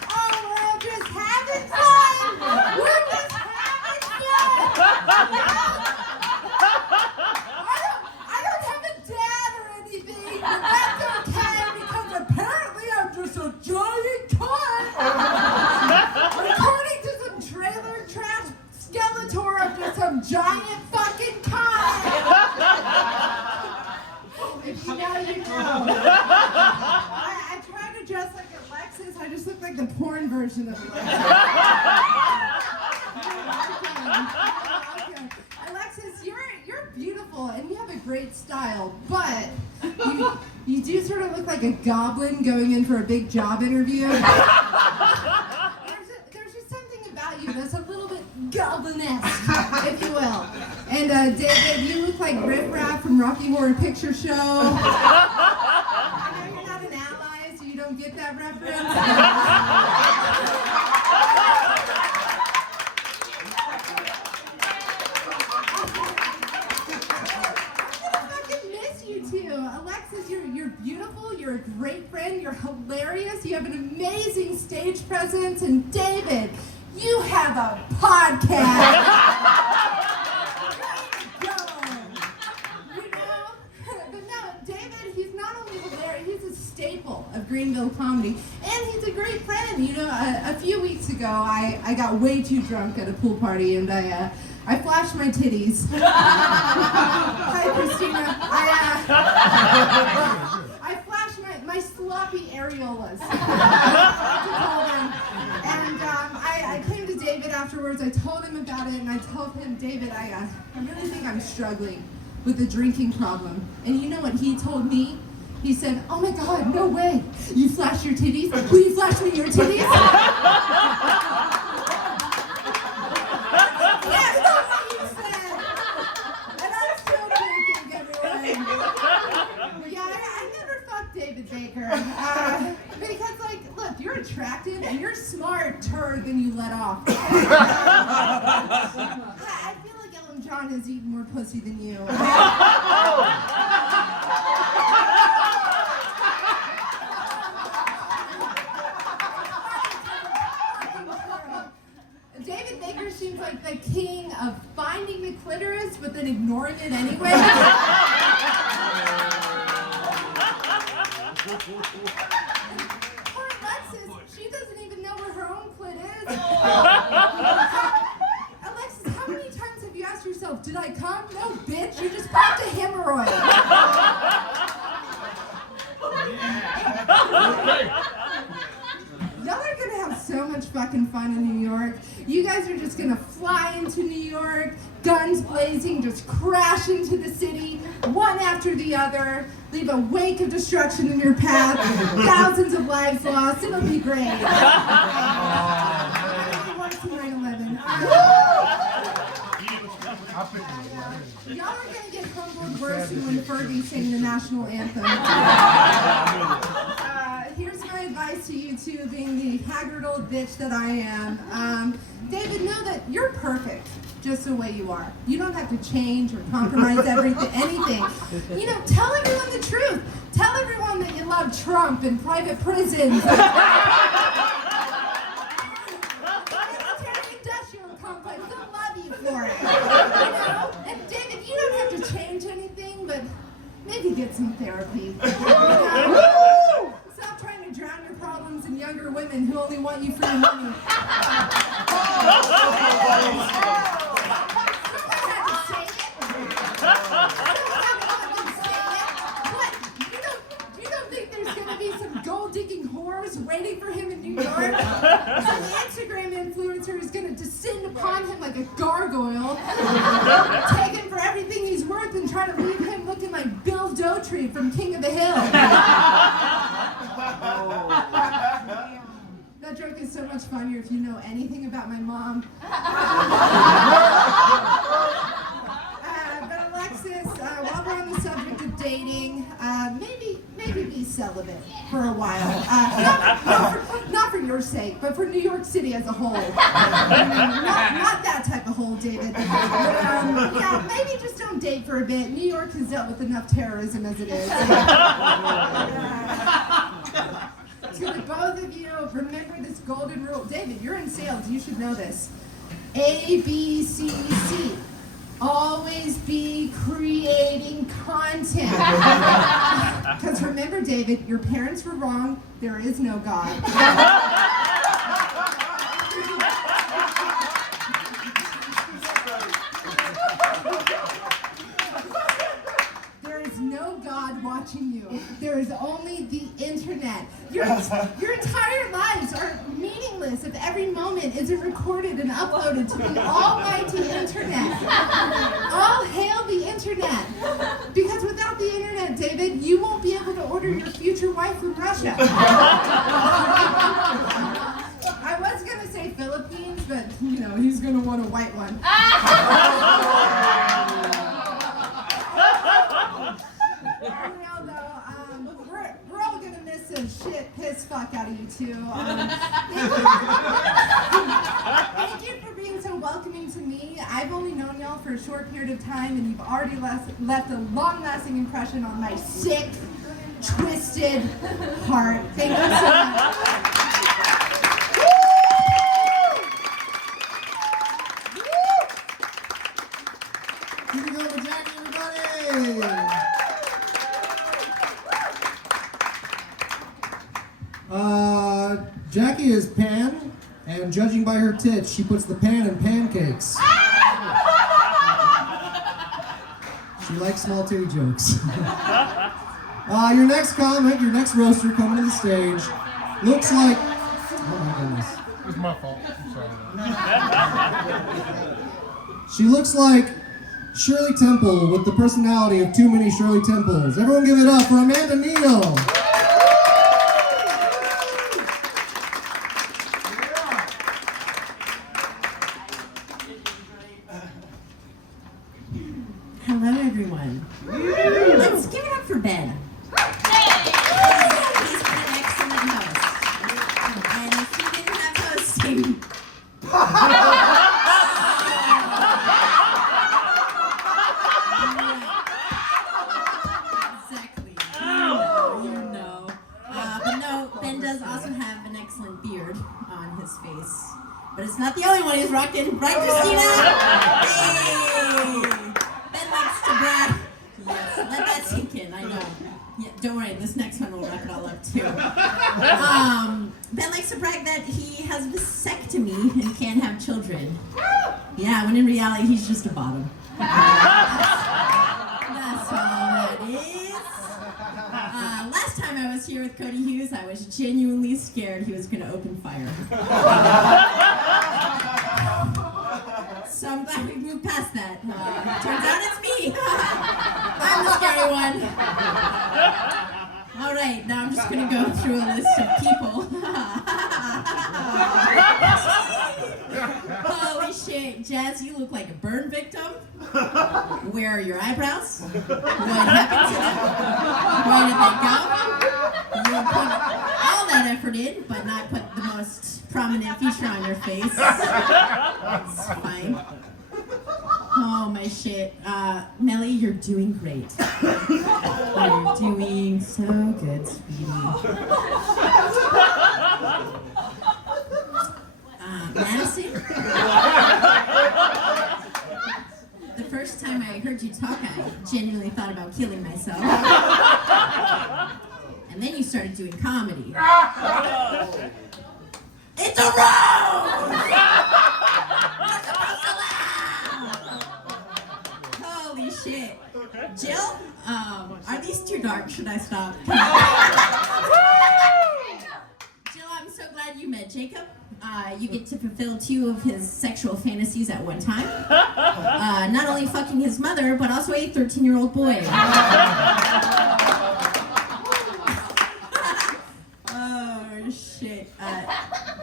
Oh, we're just having fun. We're just having fun. I don't have a dad or I tried to dress like Alexis. I just look like the porn version of Alexis. Okay. Alexis, you're beautiful and you have a great style, but you do sort of look like a goblin going in for a big job interview. There's just something about you that's a little bit goblin-esque, if you will. And David, you look like Riff Raff from Rocky Horror Picture Show. I know you're not an ally, so you don't get that reference. Alexis, you're beautiful, you're a great friend, you're hilarious, you have an amazing stage presence, and David, you have a podcast. You know? But no, David, he's not only hilarious, he's a staple of Greenville comedy, and he's a great friend. You know, a few weeks ago, I got way too drunk at a pool party, and I flashed my titties. Hi, Christina. I flashed my sloppy areolas. I like to call them. And I came to David afterwards. I told him about it, and I told him, David, I really think I'm struggling with the drinking problem. And you know what he told me? He said, oh my God, no way. You flashed your titties? Will you flash me your titties? David Bakker. Because, like, look, you're attractive and you're smart turd than you let off. I feel like Ellen John has eaten more pussy than you. David Bakker seems like the king of finding the clitoris but then ignoring it anyway. Poor Alexis, she doesn't even know where her own clit is. Alexis, how many times have you asked yourself, did I come? No, bitch, you just popped a hemorrhoid. Y'all are gonna have so much fucking fun in New York. You guys are just gonna fly into New York, guns blazing, just crash into the city, one after the other, leave a wake of destruction in your path, thousands of lives lost. It'll be great. It'll be worse than 9/11. Y'all are gonna get humbled worse than when Fergie sang the national anthem. Here's my advice to you two, being the haggard old bitch that I am. David, know that you're perfect just the way you are. You don't have to change or compromise anything. You know, tell everyone the truth. Tell everyone that you love Trump and private prisons. Military-industrial complex, they'll love you for it. You know? And David, you don't have to change anything, but maybe get some therapy. You know? Stop trying to drown your problems in younger women who only want you for your money. You don't think there's going to be some gold-digging whores waiting for him in New York? Some Instagram influencer is going to descend upon him like a gargoyle, take him for everything he's worth, and try to leave him looking like Bill Dotree from King of the Hill. That joke is so much funnier if you know anything about my mom. But Alexis, while we're on the subject of dating, maybe be celibate for a while. Not for your sake, but for New York City as a whole. Not that type of hole, David. But, yeah, maybe just don't date for a bit. New York has dealt with enough terrorism as it is. To the both of you, remember this golden rule. David, you're in sales. You should know this. A, B, C, C. Always be creating content. Because remember, David, your parents were wrong. There is no God. There is no God watching you. There there's only the internet. Your entire lives are meaningless if every moment isn't recorded and uploaded to the almighty internet. All hail the internet. Because without the internet, David, you won't be able to order your future wife from Russia. I was gonna say Philippines, but he's gonna want a white one. We're all gonna miss the shit piss fuck out of you two. Thank you for being so welcoming to me. I've only known y'all for a short period of time, and you've already left a long-lasting impression on my sick, twisted heart. Thank you so much. Keep it going with Jackie, everybody! Jackie is Pan, and judging by her tits, she puts the pan in pancakes. She likes small titty jokes. Your next comic, your next roaster coming to the stage, looks like... Oh my goodness. It's my fault. I'm sorry. She looks like Shirley Temple with the personality of too many Shirley Temples. Everyone give it up for Amanda Neal. Hello, everyone. Let's give it up for Ben. He's been an excellent host. And if he didn't have hosting... Exactly. You know. But no, Ben does also have an excellent beard on his face. But it's not the only one he's rocking. Right, Christina? Hey! Ben likes to brag. Yes, let that sink in, I know. Yeah, don't worry, this next one will wrap it all up too. Ben likes to brag that he has a vasectomy and can't have children. Yeah, when in reality, he's just a bottom. That's all it is. Last time I was here with Cody Hughes, I was genuinely scared he was going to open fire. So I'm glad we moved past that. Turns out it's me. I'm the scary one. All right, now I'm just going to go through a list of people. Holy shit, Jazz, you look like a burn victim. Where are your eyebrows? What happened to them? Where did they go? You put all that effort in, but not put the most prominent feature on your face. It's fine. Oh my shit. Melly, you're doing great. You're doing so good, sweetie. Madison? The first time I heard you talk, I genuinely thought about killing myself. And then you started doing comedy. It's a rose! You're supposed to laugh! Holy shit. Jill, are these too dark? Should I stop? Jill, I'm so glad you met Jacob. You get to fulfill 2 of his sexual fantasies at one time. Not only fucking his mother, but also a 13-year-old boy. Oh, shit.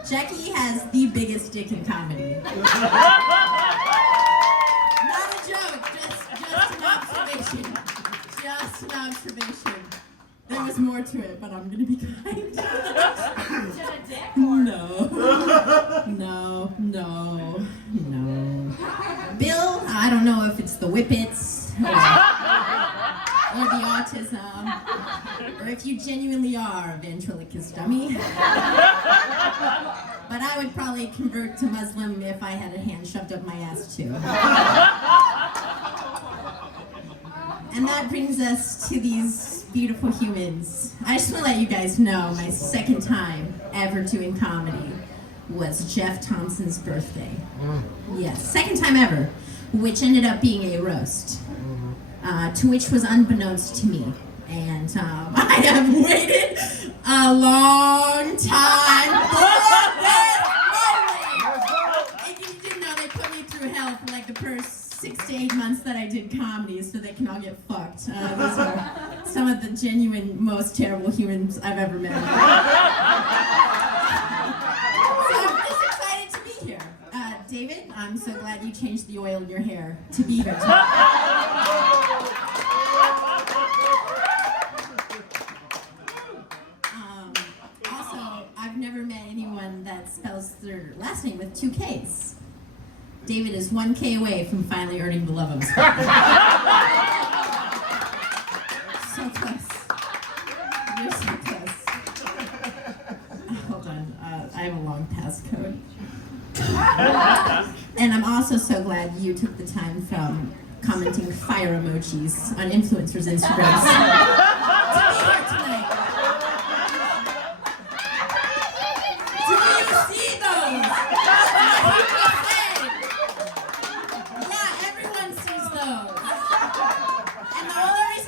Jackie has the biggest dick in comedy. Not a joke, just an observation. Just an observation. There was more to it, but I'm gonna be kind. Is it a dick or? No. Bill, I don't know if it's the whippets or the autism, or if you genuinely are a ventriloquist dummy. But I would probably convert to Muslim if I had a hand shoved up my ass too. And that brings us to these beautiful humans. I just want to let you guys know my second time ever doing comedy was Jeff Thompson's birthday. Yes, second time ever, which ended up being a roast, to which was unbeknownst to me. And I have waited a long time for this moment. And you didn't know they put me through hell for like the first 6 to 8 months that I did comedy so they can all get fucked. These are some of the genuine, most terrible humans I've ever met. So I'm just excited to be here. David, I'm so glad you changed the oil in your hair to be here tonight. I've never met anyone that spells their last name with 2 Ks. David is 1 K away from finally earning the love of his heart. So close. You're so close. Hold on, I have a long passcode. And I'm also so glad you took the time from commenting fire emojis on influencers' Instagrams to be here tonight.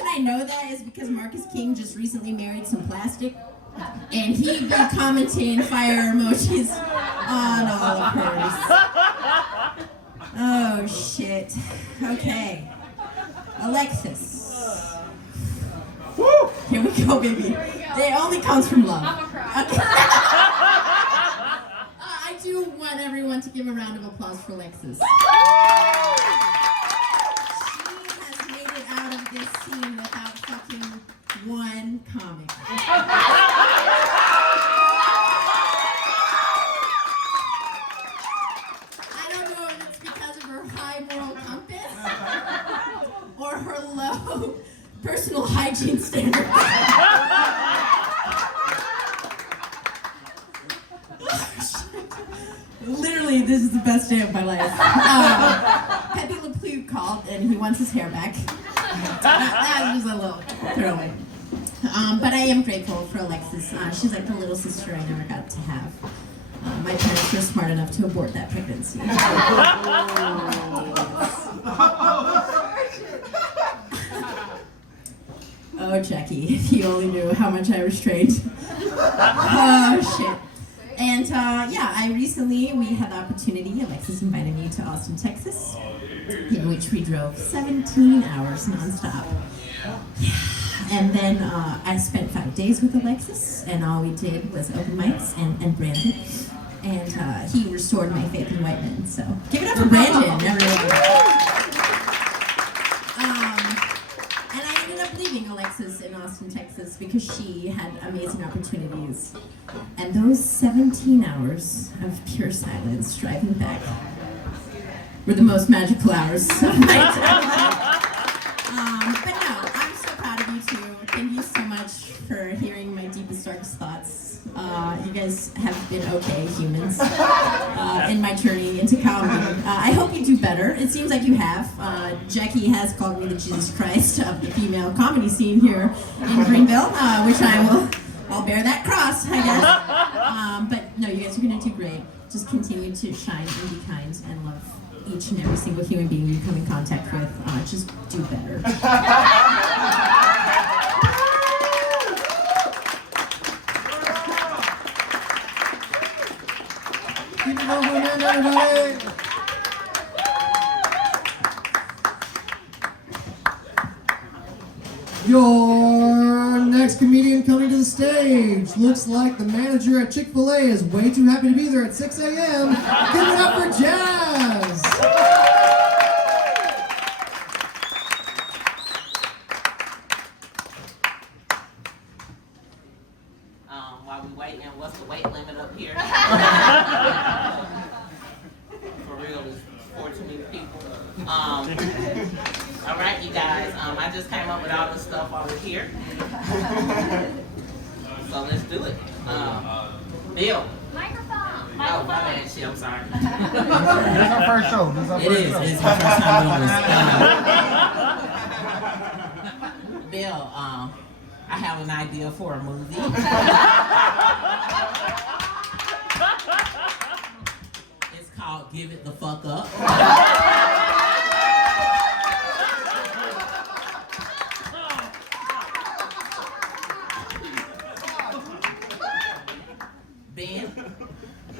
I know that is because Marcus King just recently married some plastic, and he'd be commenting fire emojis on all of hers. Oh shit. Okay. Alexis. Here we go, baby. It only comes from love. Okay. I do want everyone to give a round of applause for Alexis. Out of this scene without fucking one comic. I don't know if it's because of her high moral compass or her low personal hygiene standards. Literally, this is the best day of my life. Pepe Le Pew called and he wants his hair back. That was just a little throwaway. But I am grateful for Alexis. She's like the little sister I never got to have. My parents were smart enough to abort that pregnancy. Oh, Jackie, if you only knew how much I restrained. Oh, shit. And yeah, we had the opportunity, Alexis invited me to Austin, Texas, in which we drove 17 hours nonstop. Yeah. And then I spent 5 days with Alexis, and all we did was open mics and Brandon. And he restored my faith in white men. So give it up for Brandon, everyone. And I ended up leaving Alexis in Austin, Texas, because she had amazing opportunities. And those 17 hours of pure silence driving back were the most magical hours of my time. But no, I'm so proud of you two. Thank you so much for hearing my deepest, darkest thoughts. You guys have been okay humans in my journey into comedy. I hope you do better. It seems like you have. Jackie has called me the Jesus Christ of the female comedy scene here in Greenville, which I'll bear that cross, I guess. But no, you guys are gonna do great. Just continue to shine and be kind and love each and every single human being you come in contact with. Just do better. Keep it going, everybody. Your next comedian coming to the stage looks like the manager at Chick-fil-A is way too happy to be there at 6 a.m. Give it up for Jazz! While we waiting, what's the weight limit up here? For real, there's 4 too many people. All right, you guys. I just came up with all this stuff over here. So let's do it. Bill. Microphone. Oh, my bad, shit. I'm sorry. This is our first show. It is. It's my first time doing this. Bill, I have an idea for a movie. It's called Give It the Fuck Up.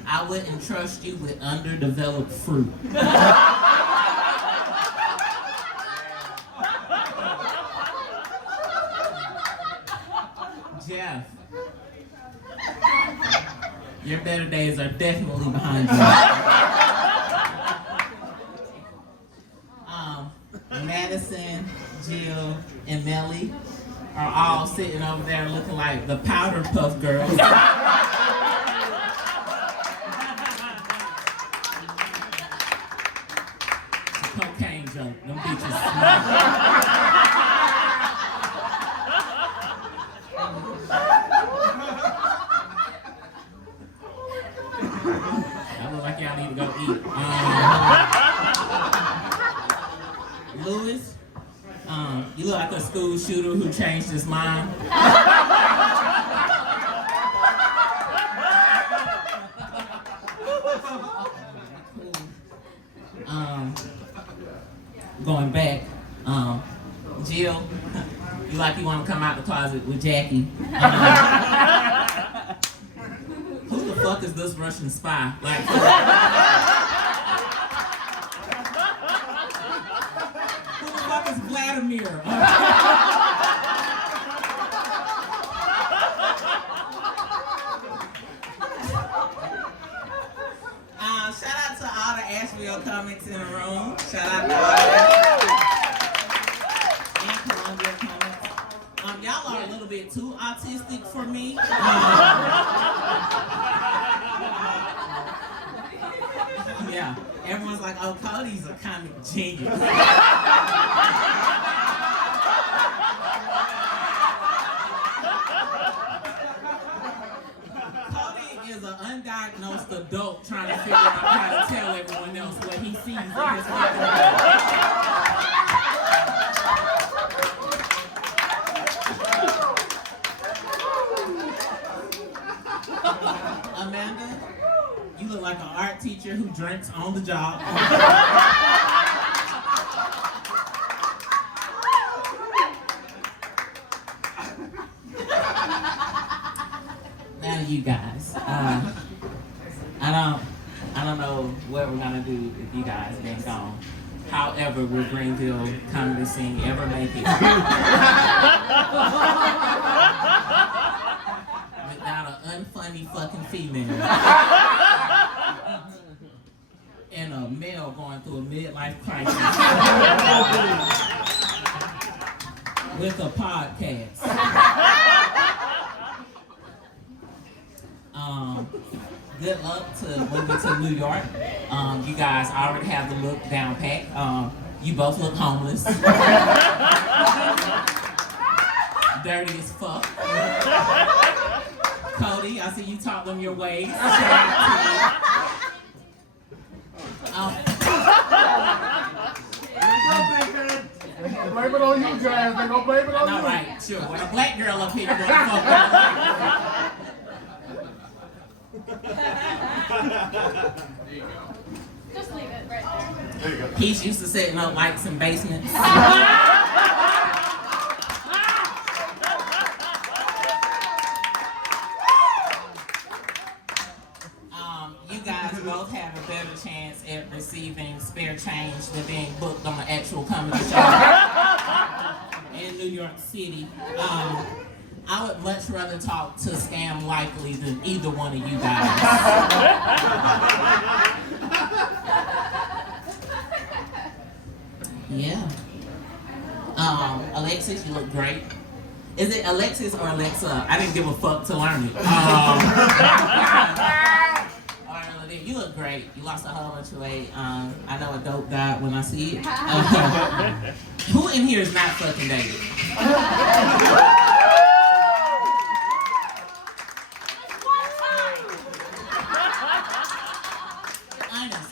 I wouldn't trust you with underdeveloped fruit. Jeff, your better days are definitely behind you. Madison, Jill, and Melly are all sitting over there looking like the Powder Puff Girls. It's a cocaine joke. Them bitches smart. I look like y'all need to go eat. Louis, you look like a school shooter who changed his mind. Going back, Jill, you like you want to come out the closet with Jackie. Who the fuck is this Russian spy? Like, who the fuck is Vladimir? Shout out to all the Asheville comics in the room. Shout out to all the and Columbia comics. Y'all are a little bit too autistic for me. Yeah, everyone's like, oh, Cody's a comic genius. Cody is an undiagnosed adult trying to figure out how to tell everyone else what he sees in his fucking life. Amanda, you look like an art teacher who drinks on the job. Now you guys, I don't know what we're gonna do if you guys been gone. However, will Greenville comedy scene ever make it without an unfunny fucking female and a male going through a midlife crisis with a podcast? Good luck to moving to New York. You guys already have the look down pat. You both look homeless. Dirty as fuck. Cody, I see you taught them your ways. Shout out Blame it on you guys. They gonna blame it on you. All right, sure. When a black girl up here, you're gonna fuck with. There you go. Just leave it right there. There you go. He's used to setting up lights in basements. You guys both have a better chance at receiving spare change than being booked on an actual comedy show in New York City. I would much rather talk to Scam Likely than either one of you guys. Yeah. Alexis, you look great. Is it Alexis or Alexa? I didn't give a fuck to learn it. You look great. You lost a whole bunch of weight. I know a dope died when I see it. Who in here is not fucking dated?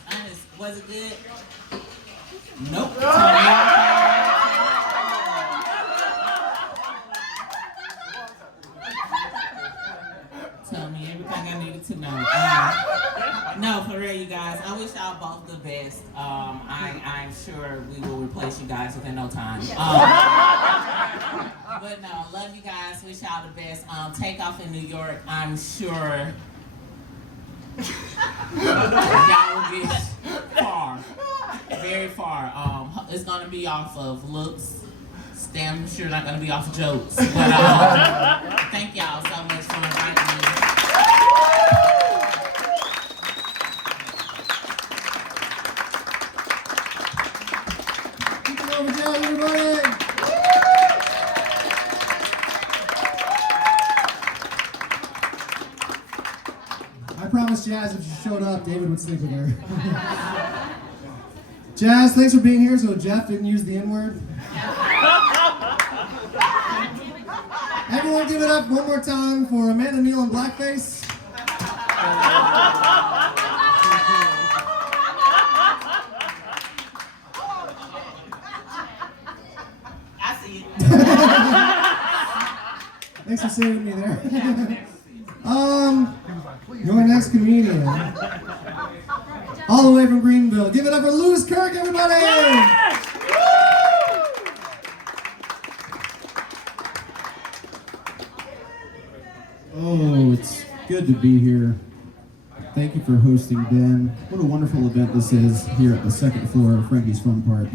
Honest, was it good? Nope. Tell me everything I needed to know. No, for real, you guys. I wish y'all both the best. I'm sure we will replace you guys within no time. But no, love you guys. Wish y'all the best. Take off in New York. I'm sure Y'all will get far, very far. It's gonna be off of looks. Damn sure not gonna be off of jokes. But thank y'all so much for inviting me. Keep it over, Jazz, everybody. I promised Jazz if she showed up, David would sleep with her. Jazz, thanks for being here so Jeff didn't use the N-word. Everyone give it up one more time for Amanda Neal in blackface. I see it. Thanks for saving me there. Your next comedian. All the way from Greenville. Give it up for Lewis Kirk, everybody! Oh, it's good to be here. Thank you for hosting, Ben. What a wonderful event this is here at the second floor of Frankie's Fun Park.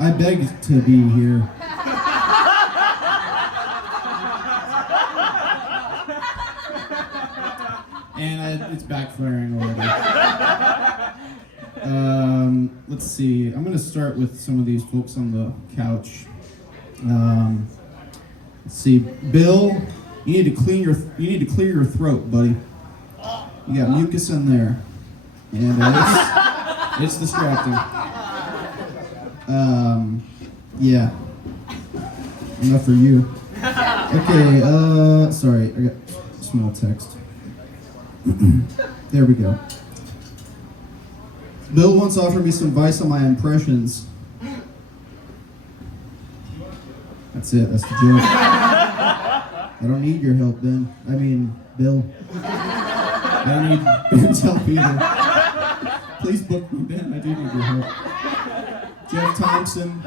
I begged to be here. And it's backfiring already. Let's see. I'm going to start with some of these folks on the couch. Let's see, Bill, you need to clear your throat, buddy. You got mucus in there, and it's distracting. Yeah, enough for you. Okay, sorry, I got small text. There we go. Bill once offered me some advice on my impressions. That's it, that's the joke. I don't need your help, Ben. I mean, Bill. I don't need Ben's help either. Please book me, Ben. I do need your help. Jeff Thompson.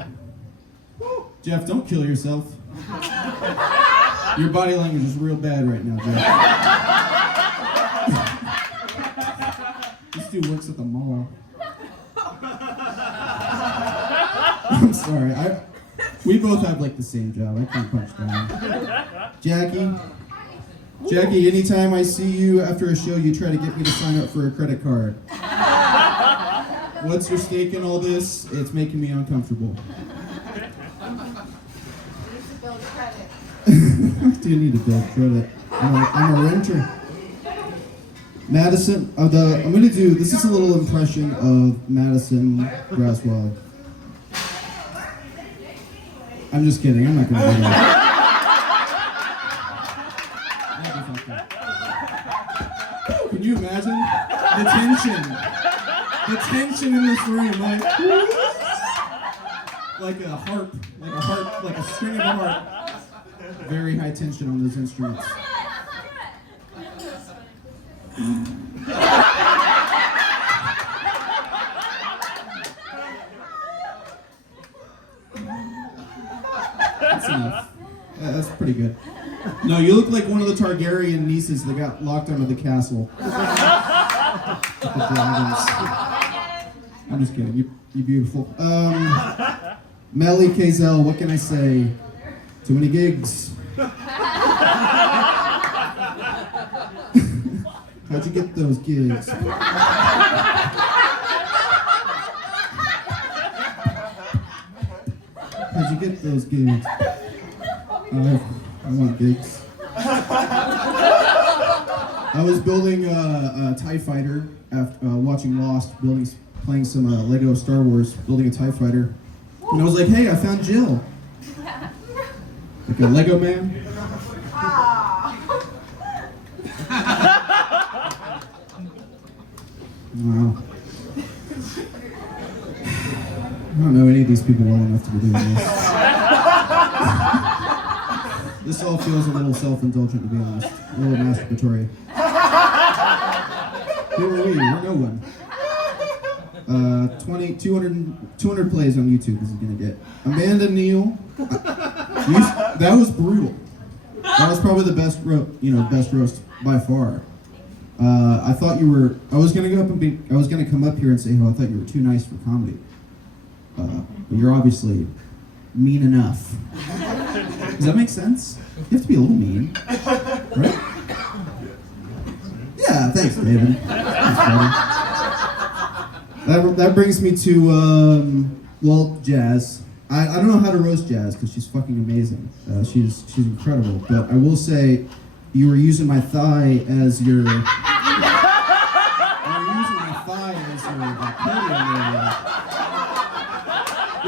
Jeff, don't kill yourself. Your body language is real bad right now, Jeff. This dude works at the mall. I'm sorry. We both have like the same job. I can't punch down. Jackie, anytime I see you after a show, you try to get me to sign up for a credit card. What's your stake in all this? It's making me uncomfortable. I do need to build credit. I'm a renter. Madison, I'm gonna do, this is a little impression of Madison Braswell. I'm just kidding, I'm not gonna do that. Can you imagine the tension? The tension in this room, like a harp, like a string of a harp. Very high tension on those instruments. That's enough. That's pretty good. No, you look like one of the Targaryen nieces that got locked out of the castle. The dragons. I'm just kidding. You're beautiful. Melly Kazel, what can I say? Too many gigs. How'd you get those gigs? How'd you get those gigs? I want gigs. I was building a TIE fighter after watching Lost, playing some Lego Star Wars, building a TIE fighter. And I was like, hey, I found Jill. Like a Lego man. Wow. I don't know any of these people well enough to be doing this. This all feels a little self-indulgent, to be honest. A little masturbatory. Who are we? We're no one. 200 plays on YouTube this is gonna get. Amanda Neal. That was brutal. That was probably the best roast by far. I thought you were. I was gonna come up here and say how I thought you were too nice for comedy. But you're obviously mean enough. Does that make sense? You have to be a little mean, right? Yeah, thanks, David. Thanks, buddy. That brings me to Jazz. I don't know how to roast Jazz because she's fucking amazing. She's incredible. But I will say, you were using my thigh as your. You were using my thigh as your podium area,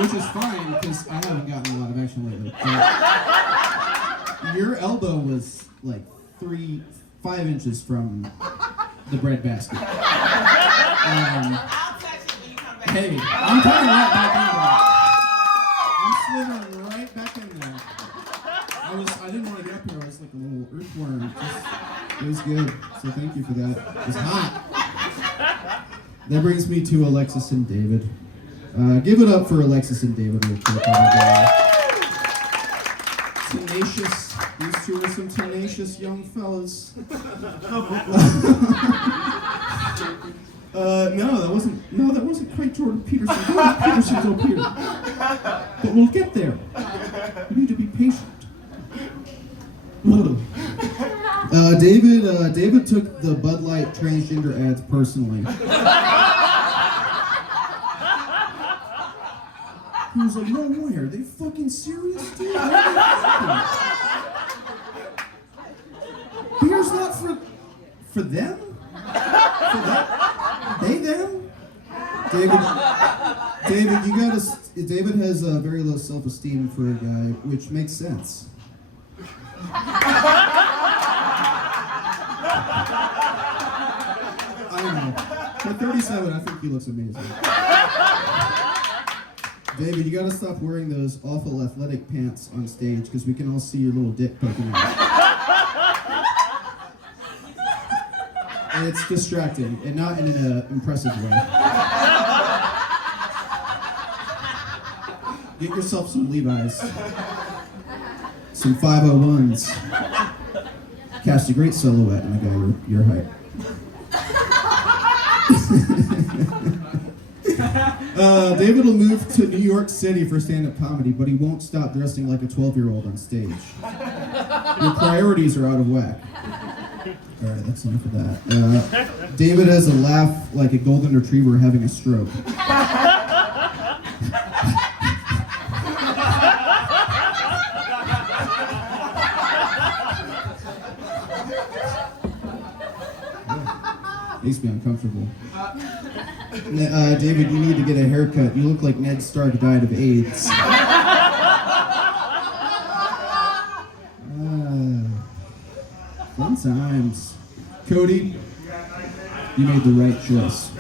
which is fine because I haven't gotten a lot of action lately. But your elbow was like 5 inches from the bread basket. Hey, I'm coming right back in there. I'm slithering right back in there. I didn't want to get up here. I was like a little earthworm. It was good. So thank you for that. It was hot. That brings me to Alexis and David. Give it up for Alexis and David real quick. Tenacious. These two are some tenacious young fellas. No, that wasn't quite Jordan Peterson. Jordan Peterson's up here. But we'll get there. We need to be patient. David took the Bud Light transgender ads personally. He was like, no way, are they fucking serious, dude? Beer's not for them? For them? They, them? David has a very low self-esteem for a guy, which makes sense. I don't know. For 37, I think he looks amazing. David, you gotta stop wearing those awful athletic pants on stage because we can all see your little dick poking out. And it's distracting, and not in an impressive way. Get yourself some Levi's. Some 501s. Cast a great silhouette on a guy your height. David will move to New York City for stand-up comedy, but he won't stop dressing like a 12-year-old on stage. Your priorities are out of whack. All right, that's enough of that. David has a laugh like a golden retriever having a stroke. Makes me uncomfortable. David, you need to get a haircut. You look like Ned Stark died of AIDS. Fun times. Cody, you made the right choice.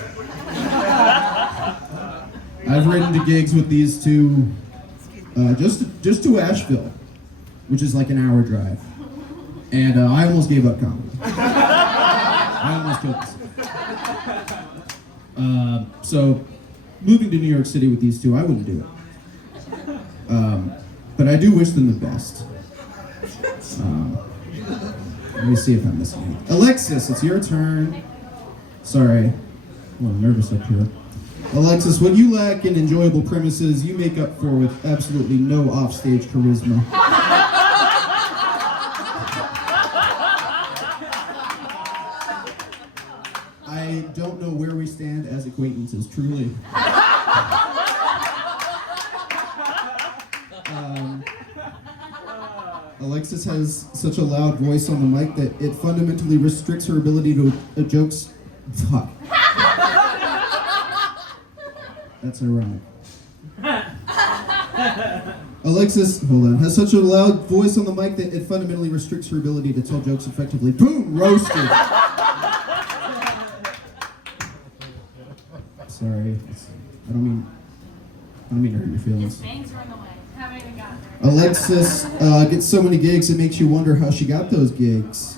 I've ridden to gigs with these two, just to Asheville, which is like an hour drive. And I almost gave up comedy. I almost killed myself. So, moving to New York City with these two, I wouldn't do it. But I do wish them the best. Let me see if I'm missing anything. Alexis, it's your turn. Sorry, I'm a little nervous up here. Alexis, what you lack in enjoyable premises, you make up for with absolutely no offstage charisma. I don't know where we stand as acquaintances, truly. Alexis has such a loud voice on the mic that it fundamentally restricts her ability to jokes. Fuck. That's ironic. Alexis, hold on, has such a loud voice on the mic that it fundamentally restricts her ability to tell jokes effectively. Boom, roasted. Sorry, I don't mean to hurt your feelings. Bangs run away. Haven't even got there. Alexis gets so many gigs it makes you wonder how she got those gigs.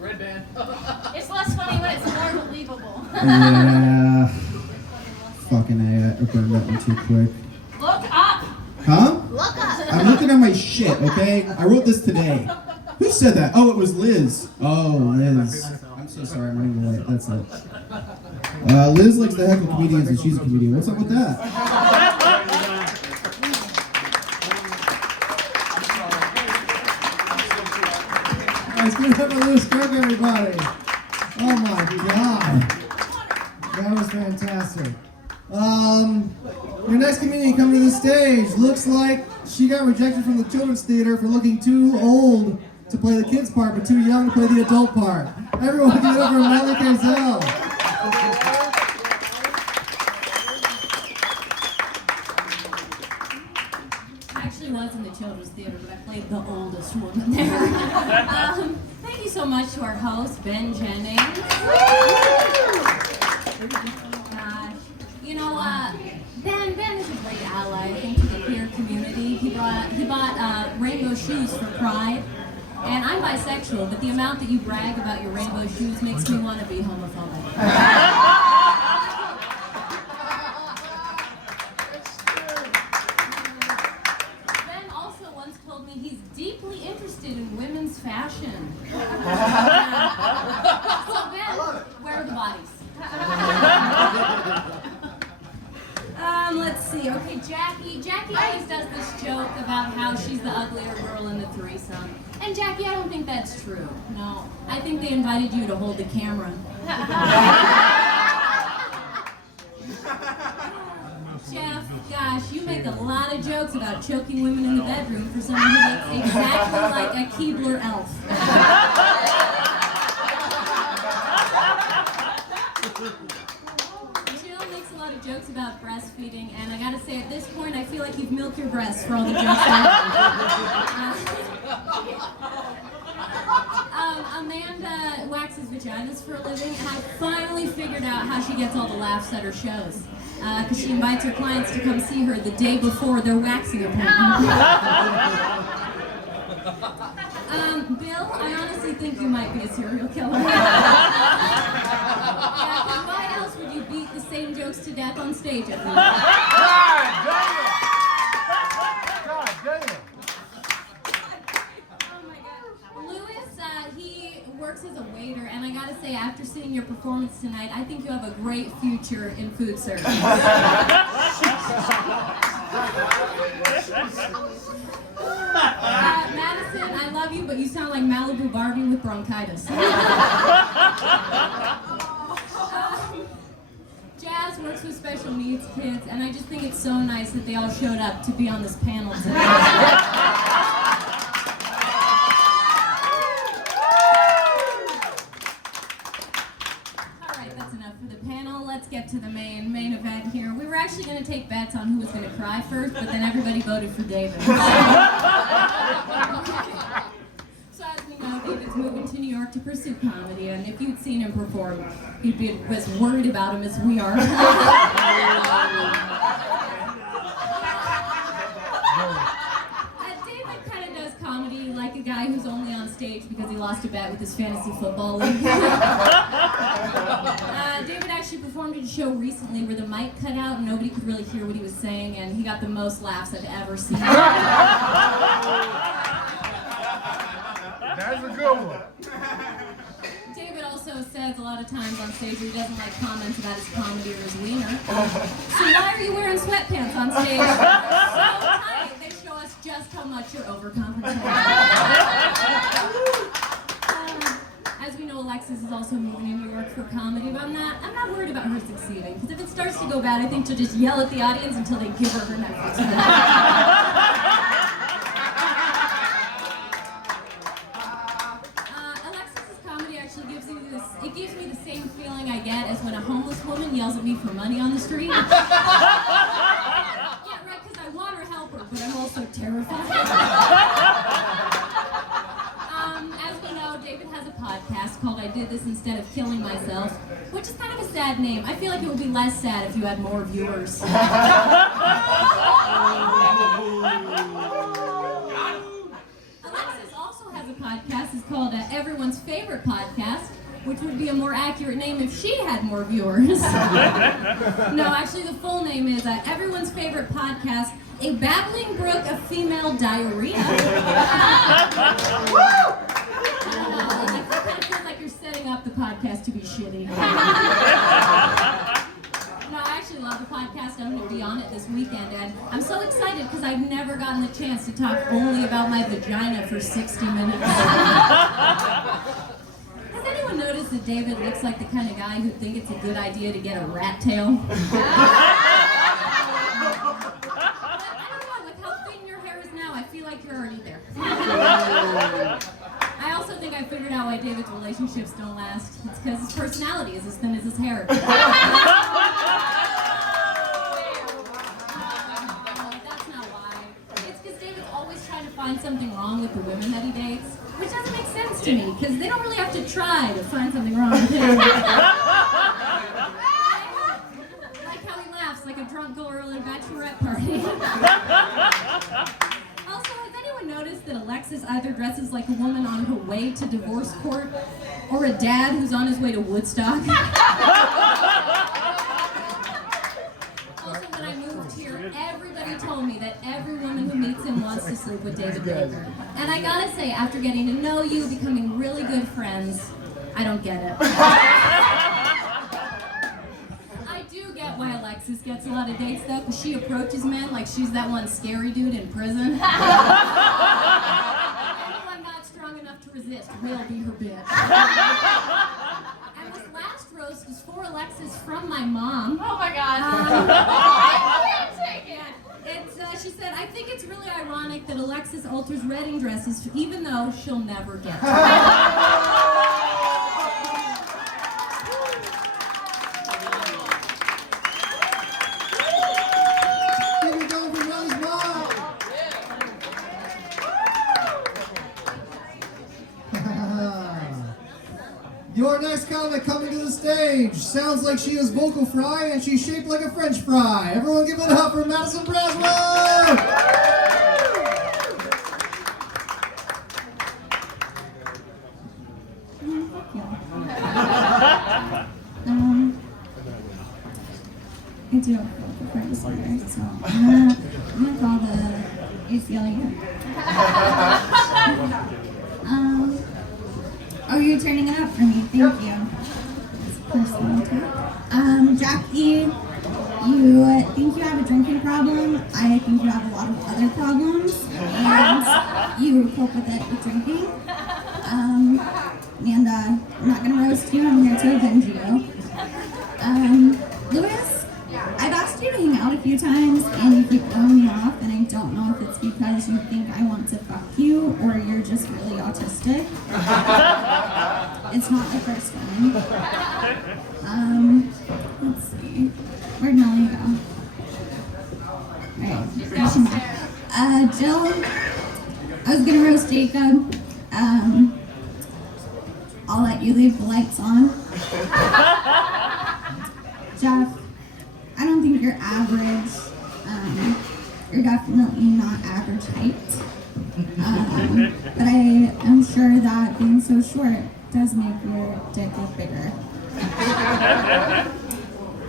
Red band. It's less funny when it's more believable. Yeah. Fucking A, I burned that one too quick. Look up. Huh? I'm looking at my shit, okay? I wrote this today. Who said that? Oh, it was Liz. Oh, Liz. I'm so sorry, I'm running late. That's it. Liz likes to heckle comedians and she's a comedian. What's up with that? Let's give it up for Liz Kirk, everybody. Oh my God. That was fantastic. Your next comedian coming to the stage looks like she got rejected from the Children's Theater for looking too old to play the kids part, but too young to play the adult part. Everyone give it up for Melly Kazel. I actually was in the Children's Theater, but I played the oldest woman there. Thank you so much to our host, Ben Jennings. Gosh. You know, Ben is a great ally, I think, to the queer community. He bought rainbow shoes for Pride. And I'm bisexual, but the amount that you brag about your rainbow shoes makes me want to be homophobic. Ben also once told me he's deeply interested in women's fashion. So Ben, where are the bodies? Let's see. Okay, Jackie always does this joke about how she's the uglier girl in the threesome. And Jackie, I don't think that's true. No, I think they invited you to hold the camera. Jeff, gosh, you make a lot of jokes about choking women in the bedroom for someone who looks exactly like a Keebler elf. Jokes about breastfeeding, and I gotta say, at this point, I feel like you've milked your breasts for all the jokes that Amanda waxes vaginas for a living, and I finally figured out how she gets all the laughs at her shows. Because she invites her clients to come see her the day before their waxing appointment. Bill, I honestly think you might be a serial killer. Why else would you beat the same jokes to death on stage every night? God damn. Oh my God. Lewis, he works as a waiter, and I gotta say, after seeing your performance tonight, I think you have a great future in food service. Madison, I love you, but you sound like Malibu Barbie with bronchitis. Jazz works with special needs kids, and I just think it's so nice that they all showed up to be on this panel tonight. Let's get to the main event here. We were actually going to take bets on who was going to cry first, but then everybody voted for David. So as we know, David's moving to New York to pursue comedy, and if you'd seen him perform, you'd be as worried about him as we are. David kind of does comedy like a guy who's only on stage because he lost a bet with his fantasy football league. David actually performed at a show recently where the mic cut out and nobody could really hear what he was saying, and he got the most laughs I've ever seen. That's a good one. David also says a lot of times on stage he doesn't like comments about his comedy or his wiener. So why are you wearing sweatpants on stage? So tight, they show us just how much you're overcompensating. As we know, Alexis is also moving to New York for comedy, but I'm not worried about her succeeding, because if it starts to go bad, I think she'll just yell at the audience until they give her her Netflix. Alexis's comedy actually gives me the same feeling I get as when a homeless woman yells at me for money on the street. Yeah, right, because I want to help her, but I'm also terrified. As we know, David has a podcast called I Did This Instead of Killing Myself, which is kind of a sad name. I feel like it would be less sad if you had more viewers. Alexis also has a podcast. It's called Everyone's Favorite Podcast, which would be a more accurate name if she had more viewers. No, actually the full name is everyone's favorite podcast, A Babbling Brook of Female Diarrhea. I don't know, it kind of feels like you're setting up the podcast to be shitty. No, I actually love the podcast. I'm going to be on it this weekend, and I'm so excited because I've never gotten the chance to talk only about my vagina for 60 minutes. Has anyone noticed that David looks like the kind of guy who'd think it's a good idea to get a rat tail? I don't know, with how thin your hair is now, I feel like you're already there. I also think I figured out why David's relationships don't last. It's because his personality is as thin as his hair. That's not why. It's because David's always trying to find something wrong with the women that he dates, which doesn't make sense to me, because they don't really have to try to find something wrong with him. Like how he laughs like a drunk girl at a bachelorette party. Also, has anyone noticed that Alexis either dresses like a woman on her way to divorce court or a dad who's on his way to Woodstock? Also, when I moved here, everybody told me that every woman who meets him wants to sleep with David Bakker. And I gotta say, after getting to know you, becoming really good friends, I don't get it. I do get why Alexis gets a lot of dates though, because she approaches men like she's that one scary dude in prison. Anyone not strong enough to resist will be her bitch. And this last roast is for Alexis from my mom. Oh my God. I can't take it. She said, I think it's really ironic that Alexis alters wedding dresses even though she'll never get to it. Keep it going for Rose Mom. Your next comic coming to the stage sounds like she is vocal fry and she's shaped like a French fry. Everyone give it up for Madison Braswell! I do have a friend disorder, so I'm gonna call the ACLU. Oh, you're turning it up for me. Thank you. It's personal too. Jackie, you think you have a drinking problem. I think you have a lot of other problems, and you cope with it with drinking. And I'm not gonna roast you. I'm here to avenge you. Louis, I've asked you to hang out a few times, and you keep throwing me off, and I don't know if it's because you think I want to fuck you, or you're just really autistic. It's not the first one. Let's see. Where'd Melanie go? Alright. Jill, I was gonna roast Jacob. I'll let you leave the lights on. Jeff, I don't think you're average. You're definitely not average height. But I am sure that being so short does make your dick look bigger.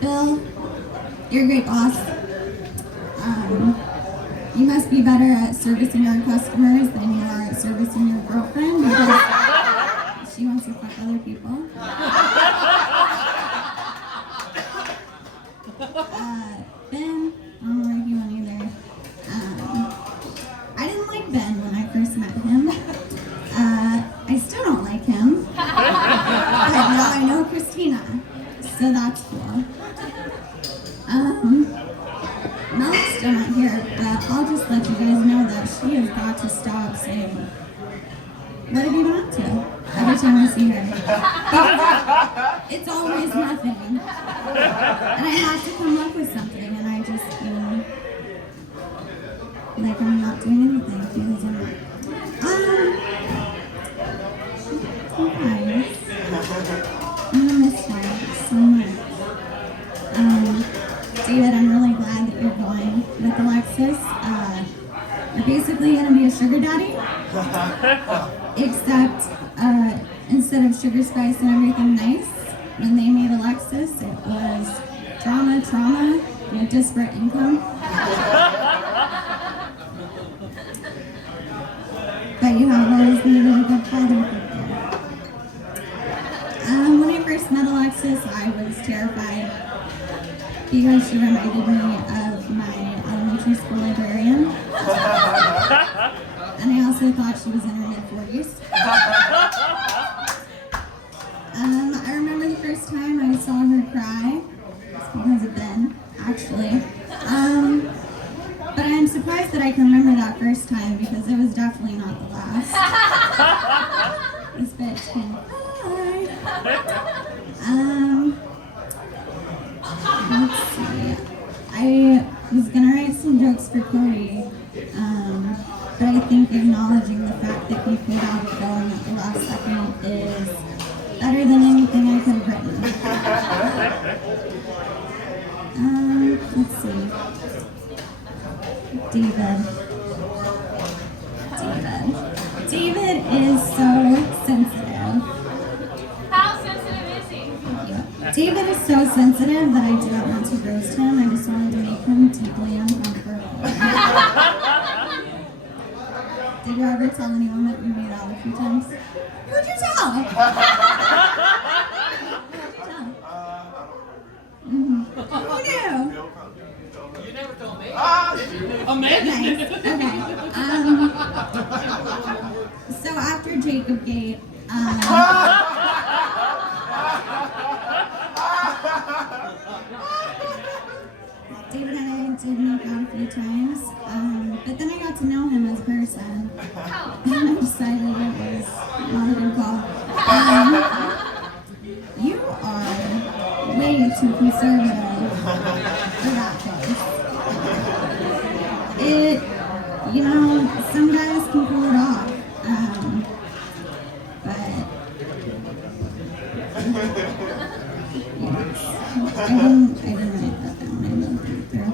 Bill, you're a great boss. You must be better at servicing your customers than you are at servicing your girlfriend because she wants to fuck other people. Ben, I don't like you on either. I didn't like Ben when I first met him. I still don't like him. But now I know Christina, so that's cool. Mel's still not here, but I'll just let you guys know that she has got to stop saying, "What have you been up to?" every time I see her. It's always nothing. And I have to come up with something, and I just feel like I'm not doing anything because I'm not. Guys, I'm gonna miss her so much. David, I'm really glad that you're going with Alexis. You're basically gonna be a sugar daddy, except instead of sugar spice and everything nice. When they made Alexis, it was drama, trauma, and disparate income. But you have always needed a good father figure. When I first met Alexis, I was terrified because she reminded me of my elementary school librarian. And I also thought she was in her mid-40s. I remember the first time I saw her cry. It's because of Ben, actually. But I'm surprised that I can remember that first time because it was definitely not the last. This bitch can cry. Let's see. I was gonna write some jokes for Cody, but I think acknowledging the fact that he pulled out a phone at the last second is better than anything I could have written. Let's see. David is so sensitive. How sensitive is he? David is so sensitive that I do not want to roast him. I just wanted to make him deeply uncomfortable. Did you ever tell anyone that you made out a few times? Who'd you tell? Mm-hmm. Who knew? You never told me. Nice. Okay. So after Jacob Gate, David and I did make out a few times, but then I got to know him as a person, and I decided it was not a good call. You are way too conservative for that face. Some guys can pull it off, but I didn't write that down. I didn't think through.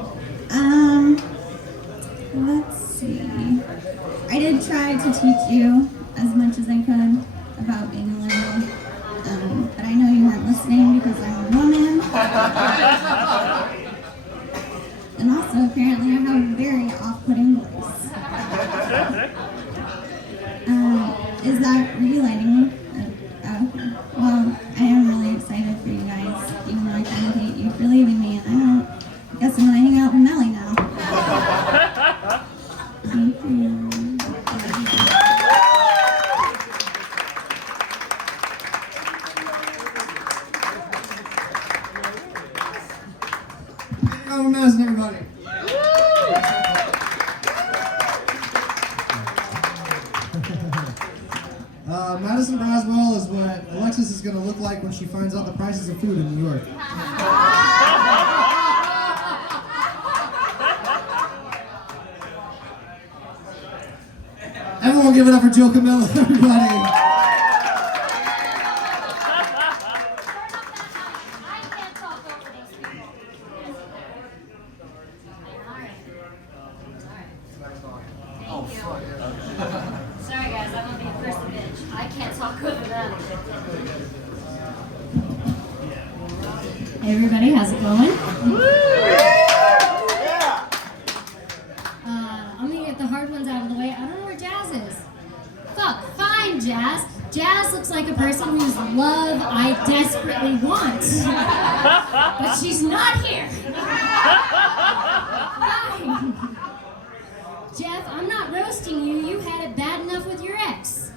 Let's see. I did try to teach you as much as I could about being a liberal, but I know you weren't listening because I'm a woman. And also, apparently, I have a very off-putting voice. Is that, are you lighting me? Oh, well, I am really excited for you guys, even though I kind of hate you for leaving me, and I guess I'm gonna hang out with Nelly now. Thank you. Round of Madison, everybody. Madison Braswell is what Alexis is going to look like when she finds out the prices of food in New York. Everyone give it up for Joe Camillo, everybody. Sorry guys, I'm gonna be the first to bitch. I can't talk over them. Hey everybody, how's it going? I'm gonna get the hard ones out of the way. I don't know where Jazz is. Fuck, find Jazz. Jazz looks like a person whose love I desperately want. But she's not here. Fine. Jeff, I'm not roasting you. You had it bad enough with your ex.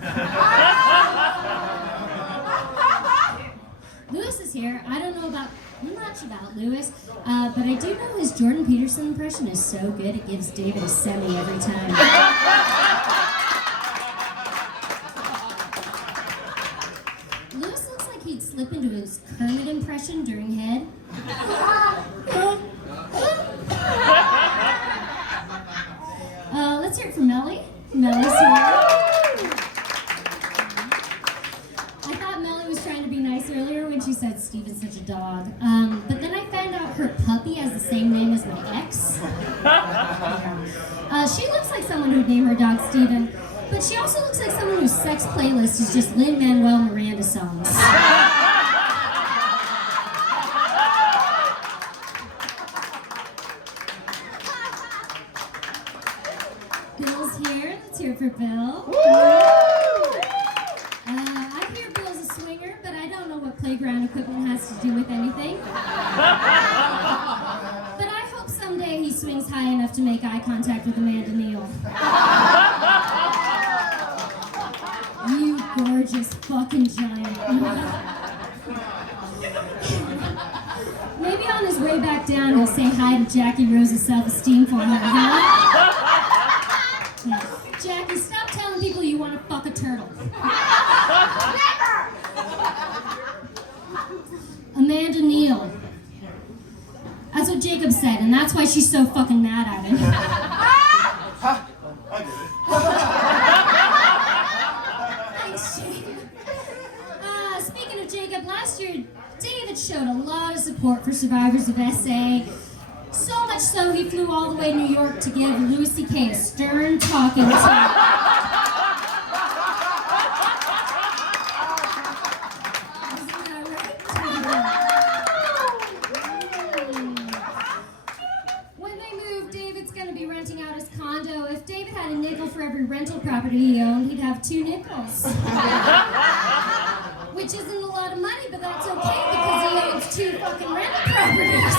Lewis is here. I don't know much about Lewis, but I do know his Jordan Peterson impression is so good it gives David a semi every time. Lewis looks like he'd slip into his Kermit impression during head. Let's hear it from Melly. Melly's here. I thought Melly was trying to be nice earlier when she said Steven's such a dog. But then I found out her puppy has the same name as my ex. She looks like someone who'd name her dog Steven. But she also looks like someone whose sex playlist is just Lin-Manuel Miranda songs. Bill's here. Let's hear it for Bill. I hear Bill's a swinger, but I don't know what playground equipment has to do with anything. But I hope someday he swings high enough to make eye contact with Amanda Neal. You gorgeous fucking giant. Maybe on his way back down he'll say hi to Jackie Rose's self-esteem for her, huh? Yeah. Jackie, stop telling people you want to fuck a turtle. Amanda Neal. That's what Jacob said, and that's why she's so fucking mad at him. Thanks, Jacob. Speaking of Jacob, last year David showed a lot of support for survivors of SA. So much so he flew all the way to New York to give Louis C.K. a stern talking to. When they move, David's going to be renting out his condo. If David had a nickel for every rental property he owned, he'd have 2 nickels. Which isn't a lot of money, but that's okay because he owns 2 fucking rental properties.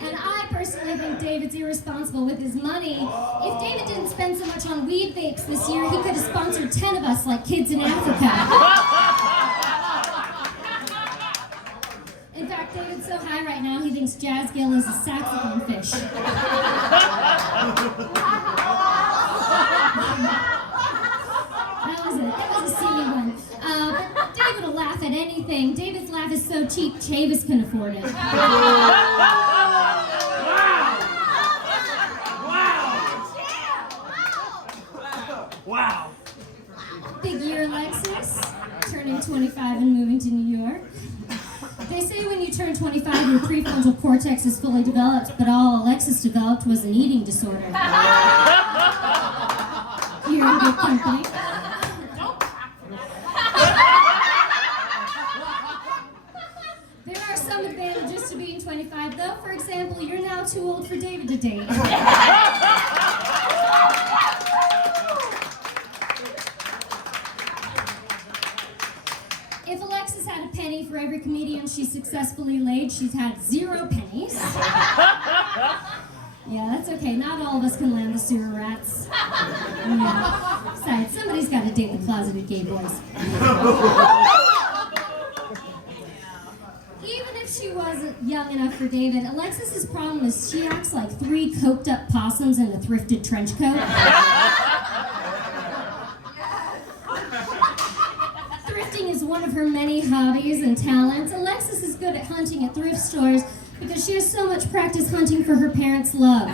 And I personally think David's irresponsible with his money. If David didn't spend so much on weed vapes this year, he could have sponsored 10 of us like kids in Africa. In fact, David's so high right now, he thinks Jazz Gill is a saxophone fish. That was a silly one. But David will laugh at anything. David's laugh is so cheap, Chavis can afford it. Wow. Big year, Alexis. Turning 25 and moving to New York. They say when you turn 25, your prefrontal cortex is fully developed, but all Alexis developed was an eating disorder. You're in good company. There are some advantages to being 25, though. For example, you're now too old for David to date. If Alexis had a penny for every comedian she's successfully laid, she's had 0 pennies. Yeah, that's okay. Not all of us can land the sewer rats. Yeah. Besides, somebody's got to date the closeted gay boys. Even if she wasn't young enough for David, Alexis's problem is she acts like 3 coked up possums in a thrifted trench coat. Thrifting is one of her many hobbies and talents. Alexis is good at hunting at thrift stores because she has so much practice hunting for her parents' love.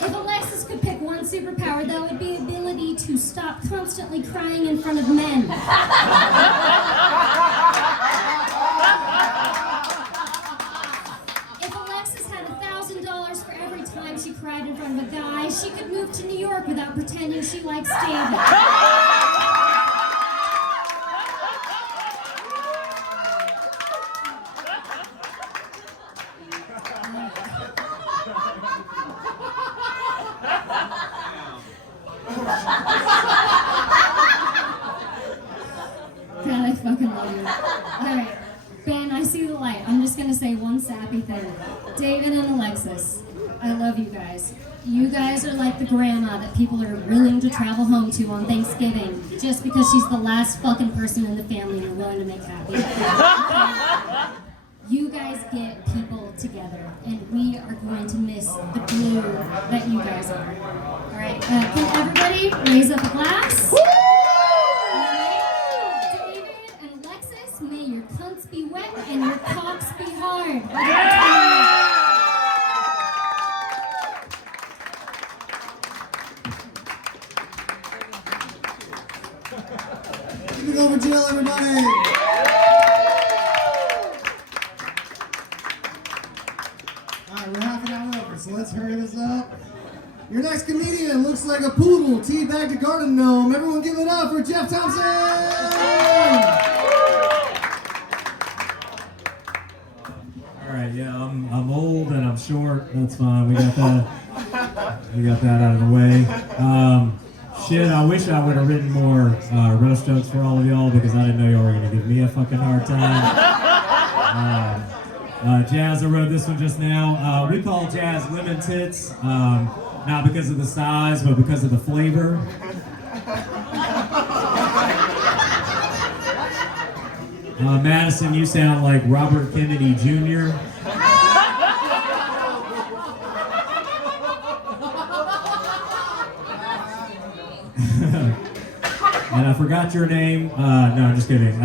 If Alexis could pick one superpower, though, it'd be the ability to stop constantly crying in front of men. If Alexis had $1,000 for every time she cried in front of a guy, she could move to New York without pretending she likes David. God, I fucking love you. Alright, Ben, I see the light. I'm just gonna say one sappy thing. David and Alexis, I love you guys. You guys are like the grandma that people are willing to travel home to on Thanksgiving just because she's the last fucking person in the family you're willing to make happy. You guys get people together, and we are going to miss the glue that you guys are. Alright, can everybody raise up a glass? David and Alexis, may your cunts be wet and your cocks be hard. Keep it over Jill, everybody! Alright, Your next comedian looks like a poodle teabagged a garden gnome. Everyone give it up for Jeff Thompson! All right, yeah, I'm old and I'm short. That's fine. We got that. We got that out of the way. Shit, I wish I would have written more roast jokes for all of y'all because I didn't know y'all were gonna give me a fucking hard time. Jazz, I wrote this one just now. We call Jazz lemon tits, not because of the size, but because of the flavor. Madison, you sound like Robert Kennedy Jr. And I forgot your name. No, I'm just kidding.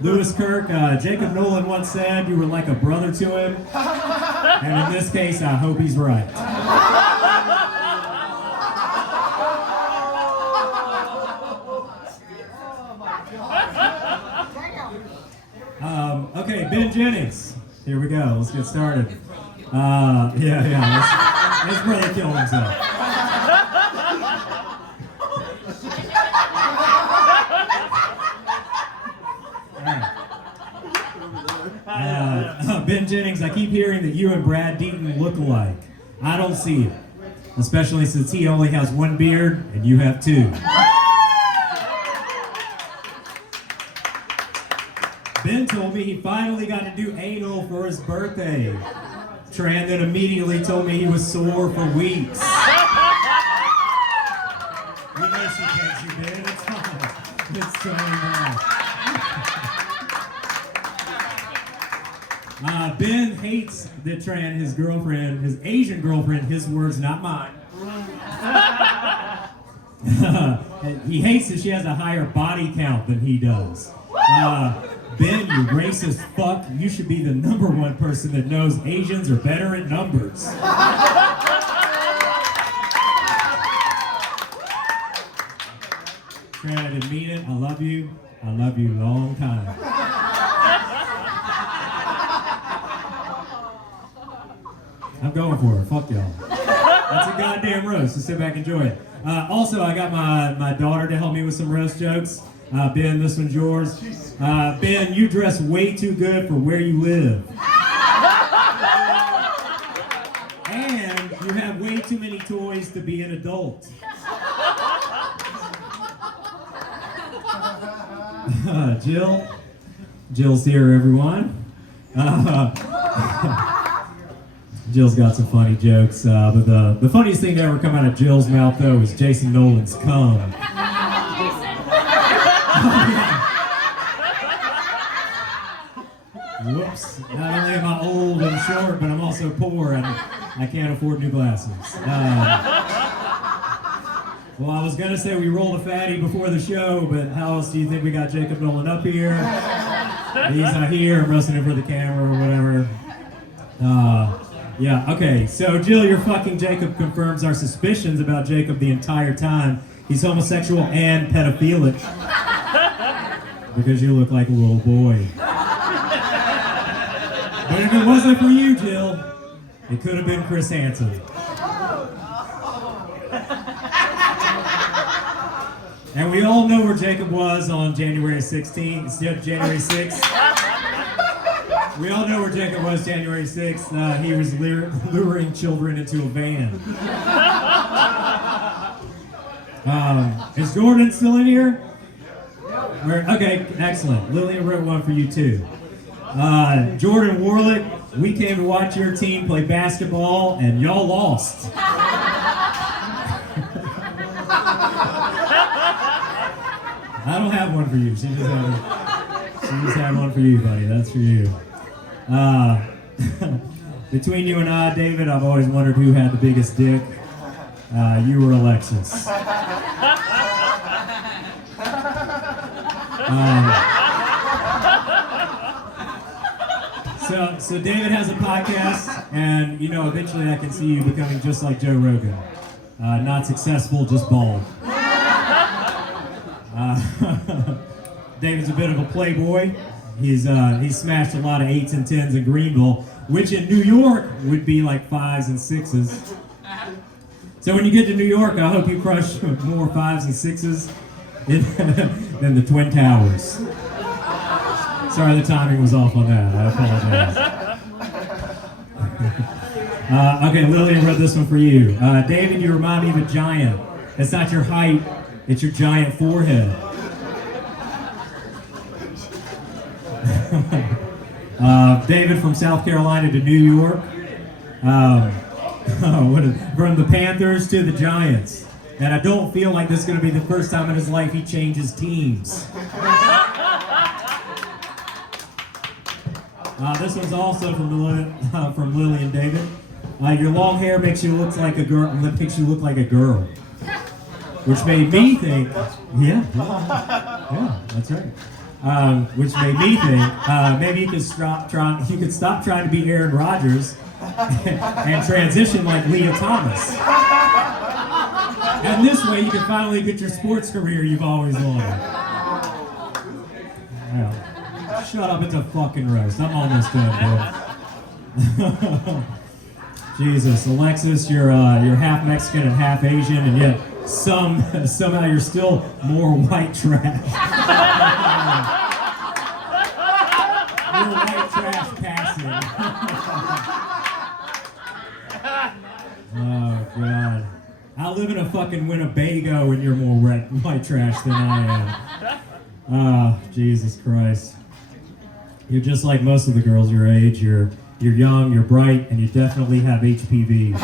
Lewis Kirk. Jacob Nolan once said you were like a brother to him. And in this case, I hope he's right. Okay, Ben Jennings. Here we go. Let's get started. His brother killed himself. Ben Jennings, I keep hearing that you and Brad Deaton look alike. I don't see it, especially since he only has one beard and you have two. Ben told me he finally got to do anal for his birthday. Tran then immediately told me he was sore for weeks. We know she takes you, Ben. It's fine. It's totally fine. Ben hates that Tran, his girlfriend, his Asian girlfriend, his words, not mine. He hates that she has a higher body count than he does. Ben, you racist fuck, you should be the #1 person that knows Asians are better at numbers. Tran, I didn't mean it. I love you. I love you long time. I'm going for it. Fuck y'all. That's a goddamn roast, so sit back and enjoy it. Also, I got my daughter to help me with some roast jokes. Ben, this one's yours. Ben, you dress way too good for where you live. And you have way too many toys to be an adult. Jill's here, everyone. Jill's got some funny jokes, but the funniest thing to ever come out of Jill's mouth, though, is Jason Nolan's cum. Whoops. Not only am I old and short, but I'm also poor and I can't afford new glasses. Well, I was going to say we rolled a fatty before the show, but how else do you think we got Jacob Nolan up here? He's not here. I'm roasting him for the camera or whatever. Yeah, okay. So, Jill, your fucking Jacob confirms our suspicions about Jacob the entire time. He's homosexual and pedophilic. Because you look like a little boy. But if it wasn't for you, Jill, it could have been Chris Hansen. And we all know where Jacob was on January 16th, January 6th. We all know where Jacob was January 6th. He was luring children into a van. Is Jordan still in here? Okay, excellent. Lillian wrote one for you too. Jordan Warlick, we came to watch your team play basketball and y'all lost. I don't have one for you. She just had one for you, buddy. That's for you. Between you and I, David, I've always wondered who had the biggest dick. You were Alexis. So David has a podcast, and eventually I can see you becoming just like Joe Rogan. Not successful, just bald. David's a bit of a playboy. He's smashed a lot of 8s and 10s in Greenville, which in New York would be like 5s and 6s. So when you get to New York, I hope you crush more 5s and 6s than the Twin Towers. Sorry, the timing was off on that. I apologize. Okay, Lillian wrote this one for you. David, you remind me of a giant. It's not your height, it's your giant forehead. David from South Carolina to New York. From the Panthers to the Giants. And I don't feel like this is going to be the first time in his life he changes teams. This one's also from Lily and David. Your long hair makes you look like a girl. Which made me think, yeah, that's right. Which made me think maybe you could stop trying to be Aaron Rodgers and transition like Leah Thomas. And this way you can finally get your sports career you've always wanted. Yeah. Shut up, it's a fucking roast. I'm almost done, bro. Jesus, Alexis, you're half Mexican and half Asian, and yet somehow you're still more white trash. You're white trash passing. Oh, God. I live in a fucking Winnebago and you're more white trash than I am. Oh, Jesus Christ. You're just like most of the girls your age. You're young, you're bright, and you definitely have HPV.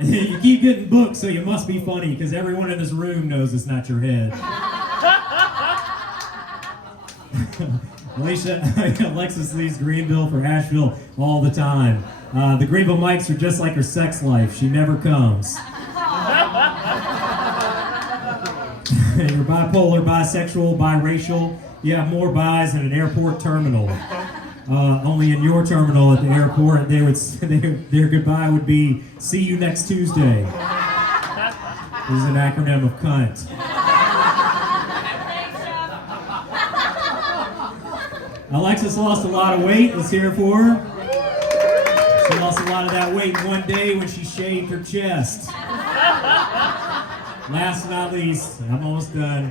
You keep getting booked, so you must be funny, because everyone in this room knows it's not your head. Alexis leaves Greenville for Asheville all the time. The Greenville mics are just like her sex life. She never comes. You're bipolar, bisexual, biracial. You have more bis than an airport terminal. Only in your terminal at the airport, their goodbye would be, see you next Tuesday. This is an acronym of cunt. Alexis lost a lot of weight. Let's hear it for her. She lost a lot of that weight in one day when she shaved her chest. Last but not least, I'm almost done.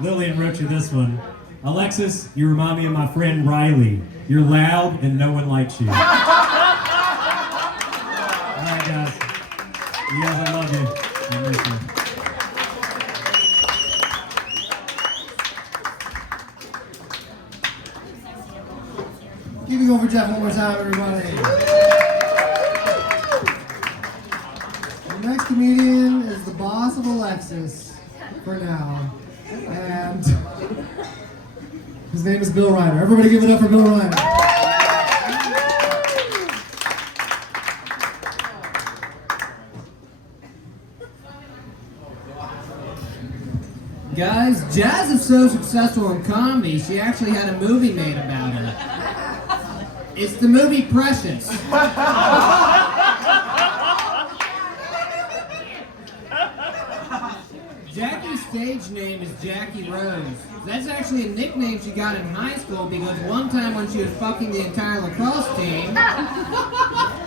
Lillian wrote you this one. Alexis, you remind me of my friend Riley. You're loud and no one likes you. All right, guys. You guys, I love you. I miss you. Keep it going for Jeff one more time, everybody. The next comedian is the boss of Alexis, for now. And his name is Bill Ryder. Everybody give it up for Bill Ryder. Guys, Jazz is so successful in comedy, she actually had a movie made about her. It's the movie Precious. Jackie's stage name is Jackie Rose. That's actually a nickname she got in high school because one time when she was fucking the entire lacrosse team,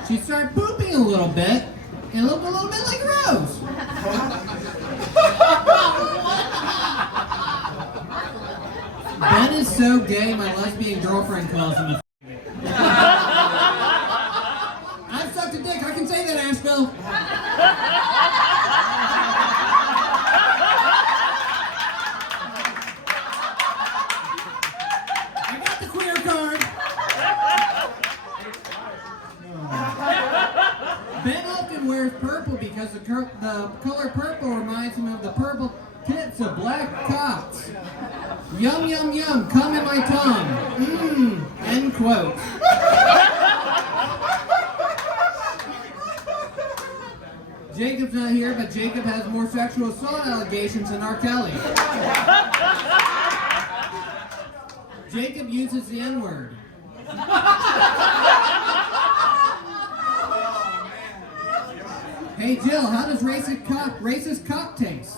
she started pooping a little bit and looked a little bit like Rose. Ben is so gay, my lesbian girlfriend calls him a I've sucked a dick, I can say that, Asheville. I got the queer card. Ben often wears purple because the color purple reminds him of the purple tips of black cocks. Yum, yum, yum, come in my tongue. Mmm, end quote. Jacob's not here, but Jacob has more sexual assault allegations than R. Kelly. Jacob uses the N-word. Hey Jill, how does racist cock taste?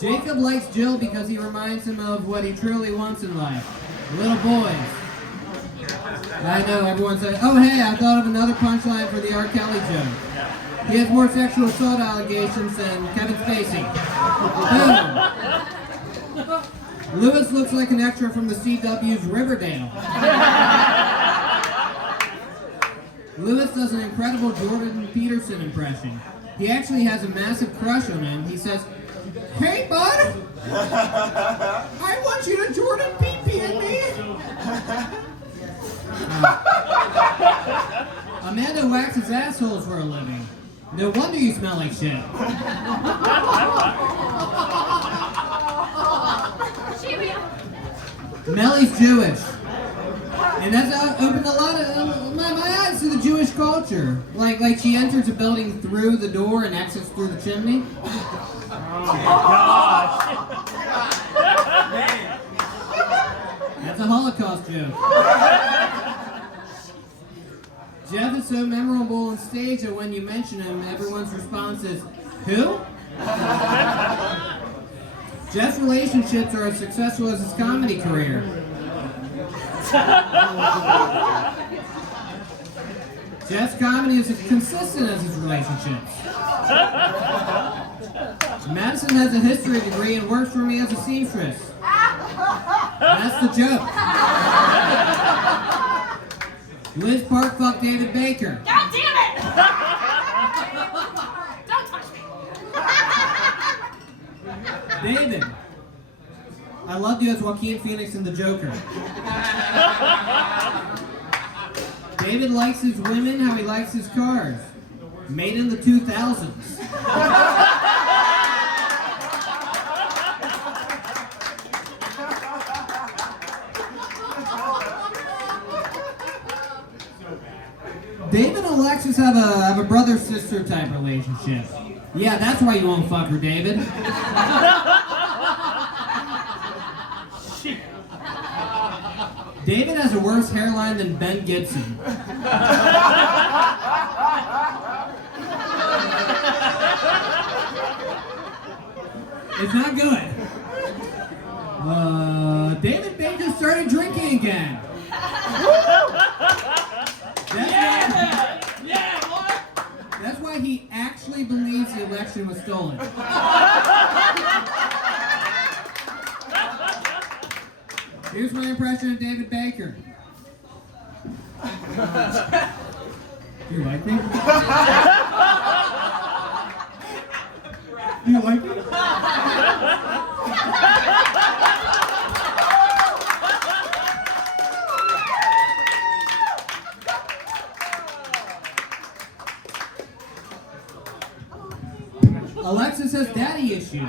Jacob likes Jill because he reminds him of what he truly wants in life. Little boys. I know, everyone said, oh hey, I thought of another punchline for the R. Kelly joke. He has more sexual assault allegations than Kevin Spacey. Boom. Lewis looks like an extra from the CW's Riverdale. Lewis does an incredible Jordan Peterson impression. He actually has a massive crush on him. He says, hey bud, I want you to Jordan pee in me. Amanda waxes assholes for a living. No wonder you smell like shit. Melly's Jewish. And that's opened a lot of my eyes to the Jewish culture. Like she enters a building through the door and exits through the chimney. Oh gosh. That's a Holocaust joke. Jeff is so memorable on stage that when you mention him, everyone's response is, who? Jeff's relationships are as successful as his comedy career. Jeff's comedy is as consistent as his relationships. Madison has a history degree and works for me as a seamstress. That's the joke. Liz Park fucked David Bakker. God damn it! Don't touch me! David, I loved you as Joaquin Phoenix in The Joker. David likes his women how he likes his cars. Made in the 2000s. David and Alexis have a brother-sister type relationship. Yeah, that's why you won't fuck her, David. David has a worse hairline than Ben Gibson. It's not good. David Baker started drinking again. That's why he actually believes the election was stolen. Here's my impression of David Baker. Do you like me? Do you like me? Alexis has daddy issues.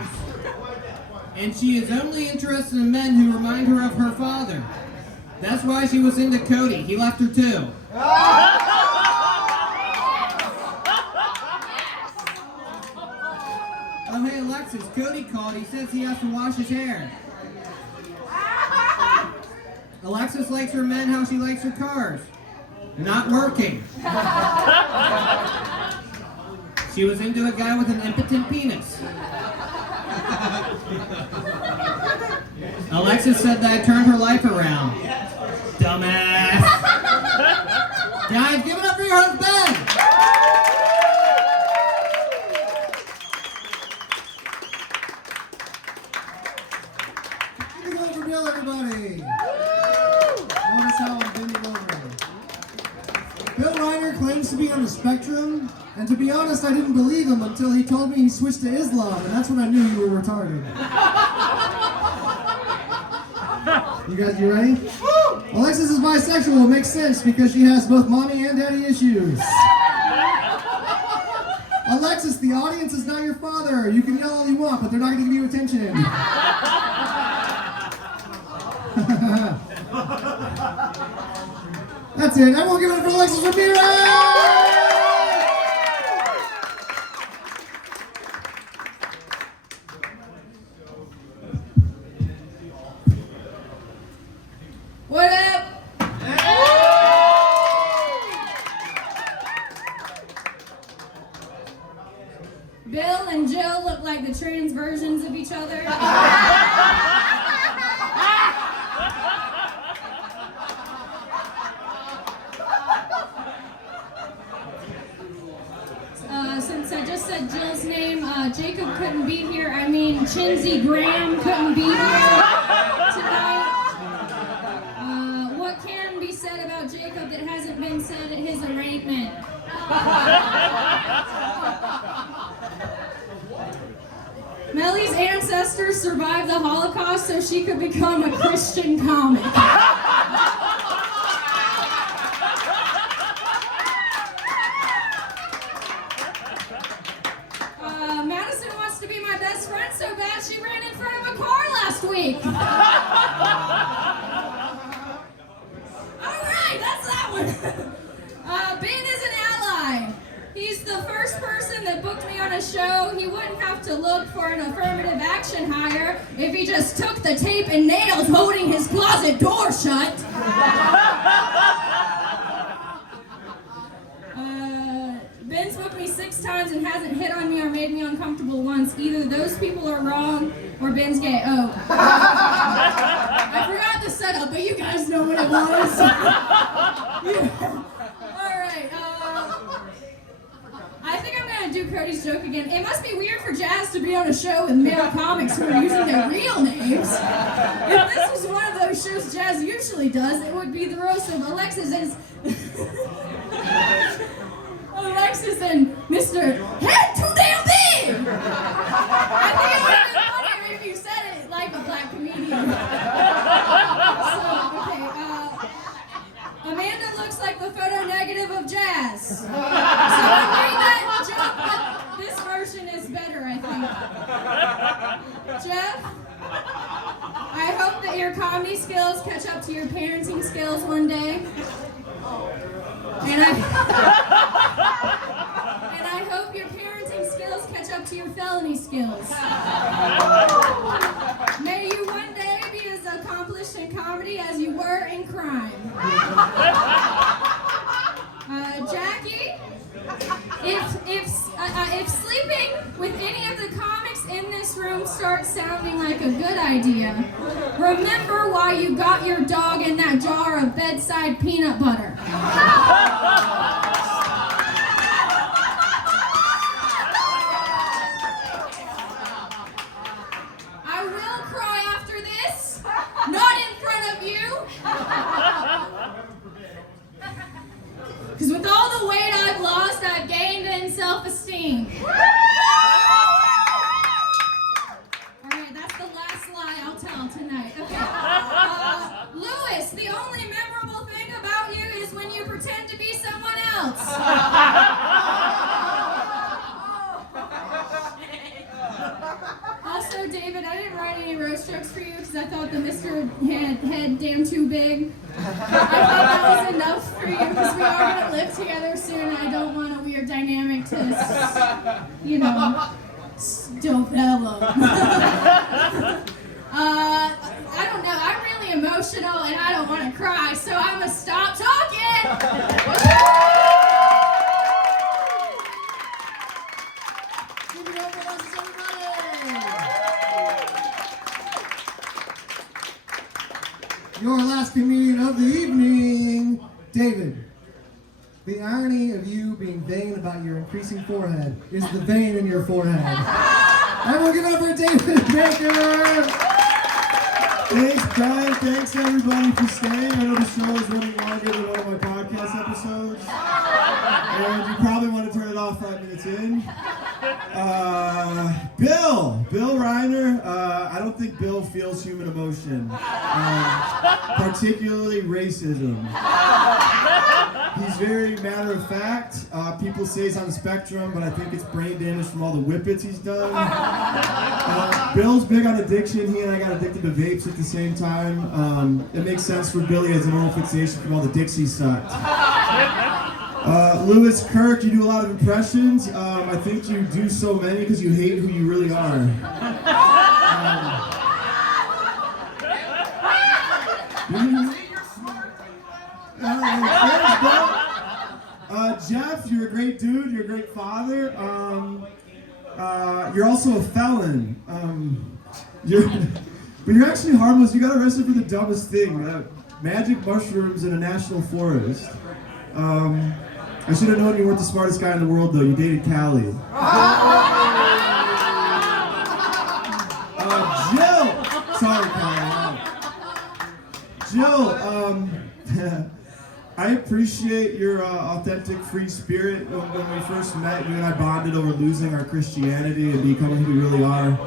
And she is only interested in men who remind her of her father. That's why she was into Cody. He left her too. Oh hey Alexis, Cody called. He says he has to wash his hair. Alexis likes her men how she likes her cars. Not working. She was into a guy with an impotent penis. Alexis said that I turned her life around. Dumbass. Guys, give it up for your husband! Bending over Bill, everybody! Notice how I'm bending over. Bill Reiner claims to be on the spectrum, and to be honest, I didn't believe him until he told me he switched to Islam, and that's when I knew you were retarded. You ready? Alexis is bisexual. It makes sense because she has both mommy and daddy issues. Alexis, the audience is not your father. You can yell all you want, but they're not going to give you attention. That's it. Everyone give it up for Alexis Ramirez! What up? Bill and Jill look like the trans versions of each other. said Jill's name. Jacob couldn't be here. I mean, Chinsey Graham couldn't be here tonight. What can be said about Jacob that hasn't been said at his arraignment? Mellie's ancestors survived the Holocaust so she could become a Christian comic. Madison wants to be my best friend so bad she ran in front of a car last week. Alright, that's that one. Ben is an ally. He's the first person that booked me on a show. He wouldn't have to look for an affirmative action hire if he just took the tape and nails holding his closet door shut. Ben's booked me 6 times and hasn't hit on me or made me uncomfortable once. Either those people are wrong or Ben's gay. Oh. I forgot the setup, but you guys know what it was. Yeah. Alright, I think I'm gonna do Cody's joke again. It must be weird for Jazz to be on a show with male comics who are using their real names. If this was one of those shows Jazz usually does, it would be the roast of Alexis and Mr. Head Too Damn Big! I think it would have been funnier if you said it like a black comedian. So, okay, Amanda looks like the photo negative of Jazz. So I made that joke, but this version is better, I think. Jeff, I hope that your comedy skills catch up to your parenting skills one day. And I hope your parenting skills catch up to your felony skills. May you one day be as accomplished in comedy as you were in crime. Jackie, if sleeping with any of the comics in this room starts sounding like a good idea, remember why you got your dog in that jar of bedside peanut butter. I will cry after this, not in front of you. Because with all the weight I've lost, I've gained in self-esteem. Alright, that's the last lie I'll tell tonight. Okay. Lewis, the only memorable thing about you is when you pretend to be someone else. Also, David, I didn't write any roast jokes for you because I thought the Mr. Head damn too big. I thought that was enough for you because we are going to live together soon and I don't want a weird dynamic to, develop. I don't know. I'm really emotional and I don't want to cry, so I'm going to stop talking. Give it up for us, everybody! Your last comedian of the evening, David. The irony of you being vain about your increasing forehead is the vein in your forehead. Everyone get up for David Bakker! Thanks, Brian. Thanks, everybody, for staying. I know the show is running longer than one of my podcast episodes. And you probably want to turn it off 5 minutes in. Bill Reiner, I don't think Bill feels human emotion, particularly racism. He's very matter of fact. People say he's on the spectrum, but I think it's brain damage from all the whippets he's done. Bill's big on addiction. He and I got addicted to vapes at the same time. It makes sense for Billy as an oral fixation from all the dicks he sucked. Lewis Kirk, you do a lot of impressions. I think you do so many because you hate who you really are. Jeff, you're a great dude. You're a great father. You're also a felon. But you're actually harmless. You got arrested for the dumbest thing: magic mushrooms in a national forest. I should have known you weren't the smartest guy in the world, though. You dated Callie. Jill! Sorry, Callie. Jill, I appreciate your authentic free spirit. When we first met, you and I bonded over losing our Christianity and becoming who we really are.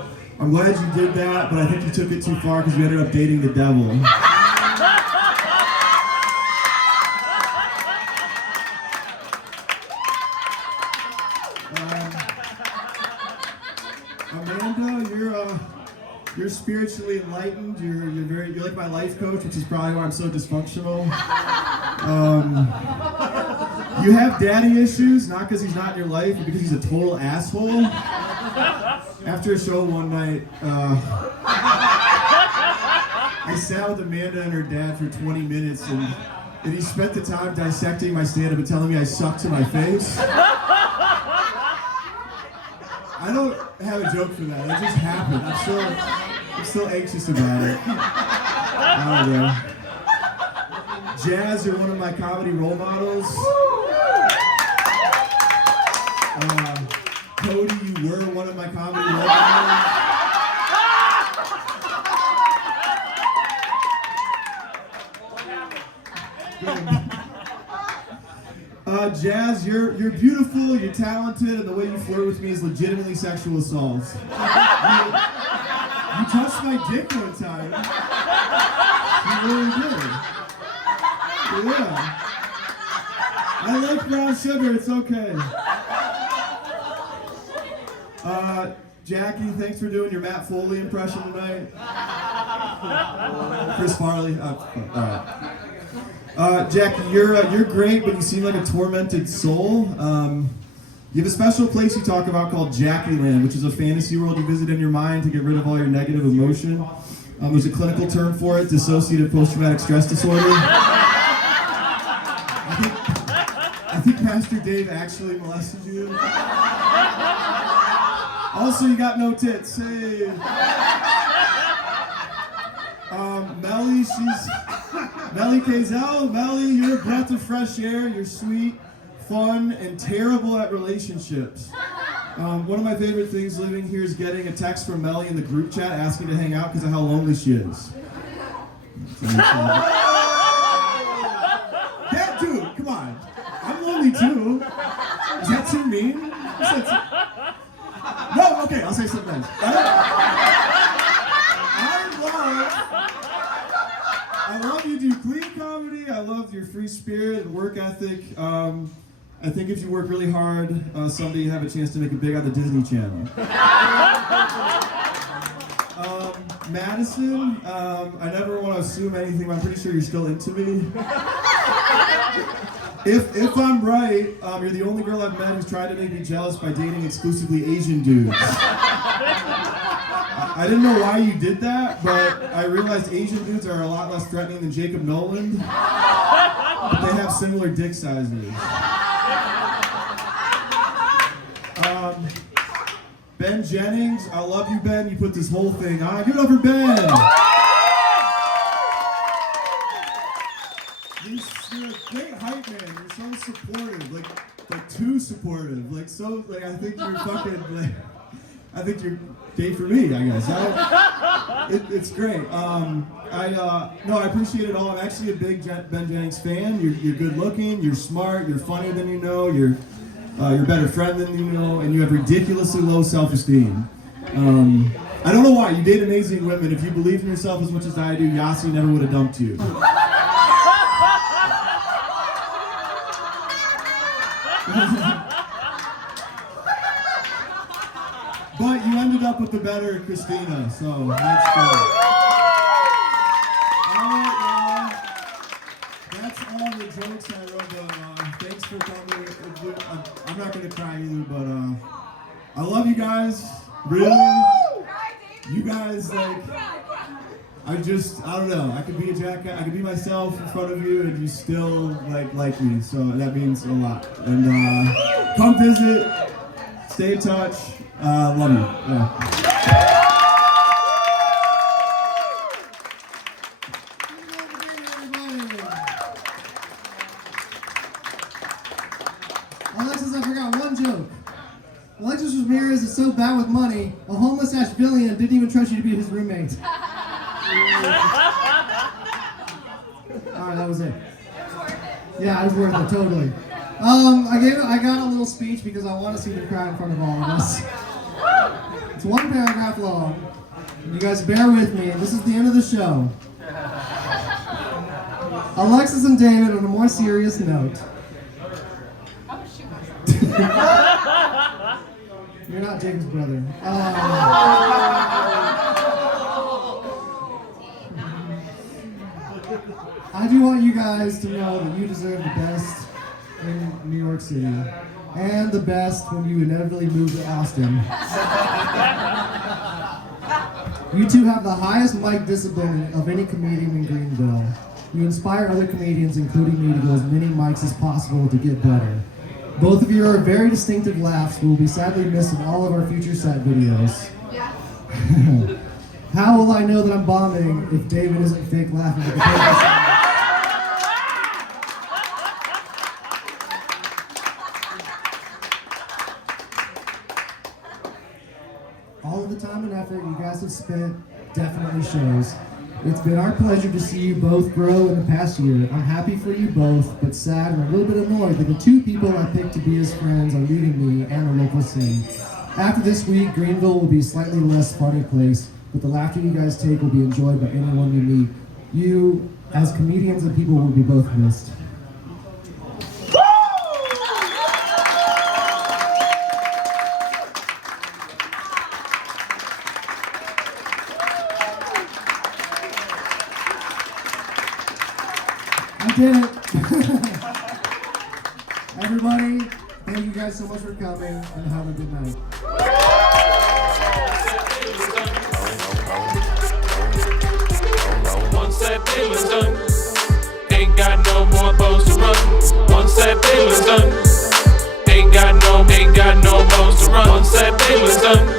I'm glad you did that, but I think you took it too far because you ended up dating the devil. Amanda, you're spiritually enlightened. You're like my life coach, which is probably why I'm so dysfunctional. You have daddy issues, not because he's not in your life, but because he's a total asshole. After a show one night, I sat with Amanda and her dad for 20 minutes, and he spent the time dissecting my stand-up and telling me I sucked to my face. I don't have a joke for that. It just happened. I'm still anxious about it. I don't know. Jazz, you're one of my comedy role models. Cody, you were one of my comedy role models. Jazz, you're beautiful, you're talented, and the way you flirt with me is legitimately sexual assault. You touched my dick one time. You really did. Yeah. I like brown sugar, it's okay. Jackie, thanks for doing your Matt Foley impression tonight. Chris Farley. Alright. Jackie, you're great, but you seem like a tormented soul. You have a special place you talk about called Jackie Land, which is a fantasy world you visit in your mind to get rid of all your negative emotion. There's a clinical term for it, dissociative post-traumatic stress disorder. I think Pastor Dave actually molested you. Also, you got no tits. Hey. Melly Kazel. Melly, you're a breath of fresh air. You're sweet, fun, and terrible at relationships. One of my favorite things living here is getting a text from Melly in the group chat asking to hang out because of how lonely she is. Yeah, dude, come on. I'm lonely too. Is that too mean? No, okay, I'll say something else. I love you do clean comedy. I love your free spirit and work ethic. I think if you work really hard, someday you have a chance to make it big on the Disney Channel. Madison, I never want to assume anything, but I'm pretty sure you're still into me. If I'm right, you're the only girl I've met who's tried to make me jealous by dating exclusively Asian dudes. I didn't know why you did that, but I realized Asian dudes are a lot less threatening than Jacob Nolan. But they have similar dick sizes. Ben Jennings, I love you, Ben. You put this whole thing on. Give it up for Ben. You're a great hype man. You're so supportive, like too supportive. I think you're fucking I think you're gay for me, I guess. It's great. I appreciate it all. I'm actually a big Ben Jennings fan. You're good looking, you're smart, you're funnier than you know, you're a better friend than you know, and you have ridiculously low self-esteem. I don't know why. You date amazing women. If you believed in yourself as much as I do, Yasi never would have dumped you. But you ended up with the better Christina, so that's good. Alright, that's all the jokes I wrote. Thanks for coming. I'm not gonna cry either, but I love you guys. Really, you guys I don't know. I could be a jackass. I could be myself in front of you, and you still like me. So that means a lot. And come visit. Stay in touch. Love you. Yeah. funny, a homeless Ashevillean didn't even trust you to be his roommate. Alright, that was it. Yeah, it was worth it, totally. I got a little speech because I want to see them cry in front of all of us. It's one paragraph long. You guys bear with me. This is the end of the show. Alexis and David, on a more serious note. You're not Jacob's brother. I do want you guys to know that you deserve the best in New York City, and the best when you inevitably move to Austin. You two have the highest mic discipline of any comedian in Greenville. You inspire other comedians, including me, to go as many mics as possible to get better. Both of you are very distinctive laughs who will be sadly missed in all of our future set videos. Yeah. How will I know that I'm bombing if David isn't fake laughing at the paper? All of the time and effort you guys have spent definitely shows. It's been our pleasure to see you both grow in the past year. I'm happy for you both, but sad and a little bit annoyed that the two people I picked to be as friends are leaving me and the local scene. After this week, Greenville will be a slightly less funny place, but the laughter you guys take will be enjoyed by anyone you meet. You, as comedians and people, will be both missed. I did it. Everybody, thank you guys so much for coming, and have a good night. Once that deal is done, ain't got no more boats to run. Once that deal is done, ain't got no boats to run. Once that deal is done.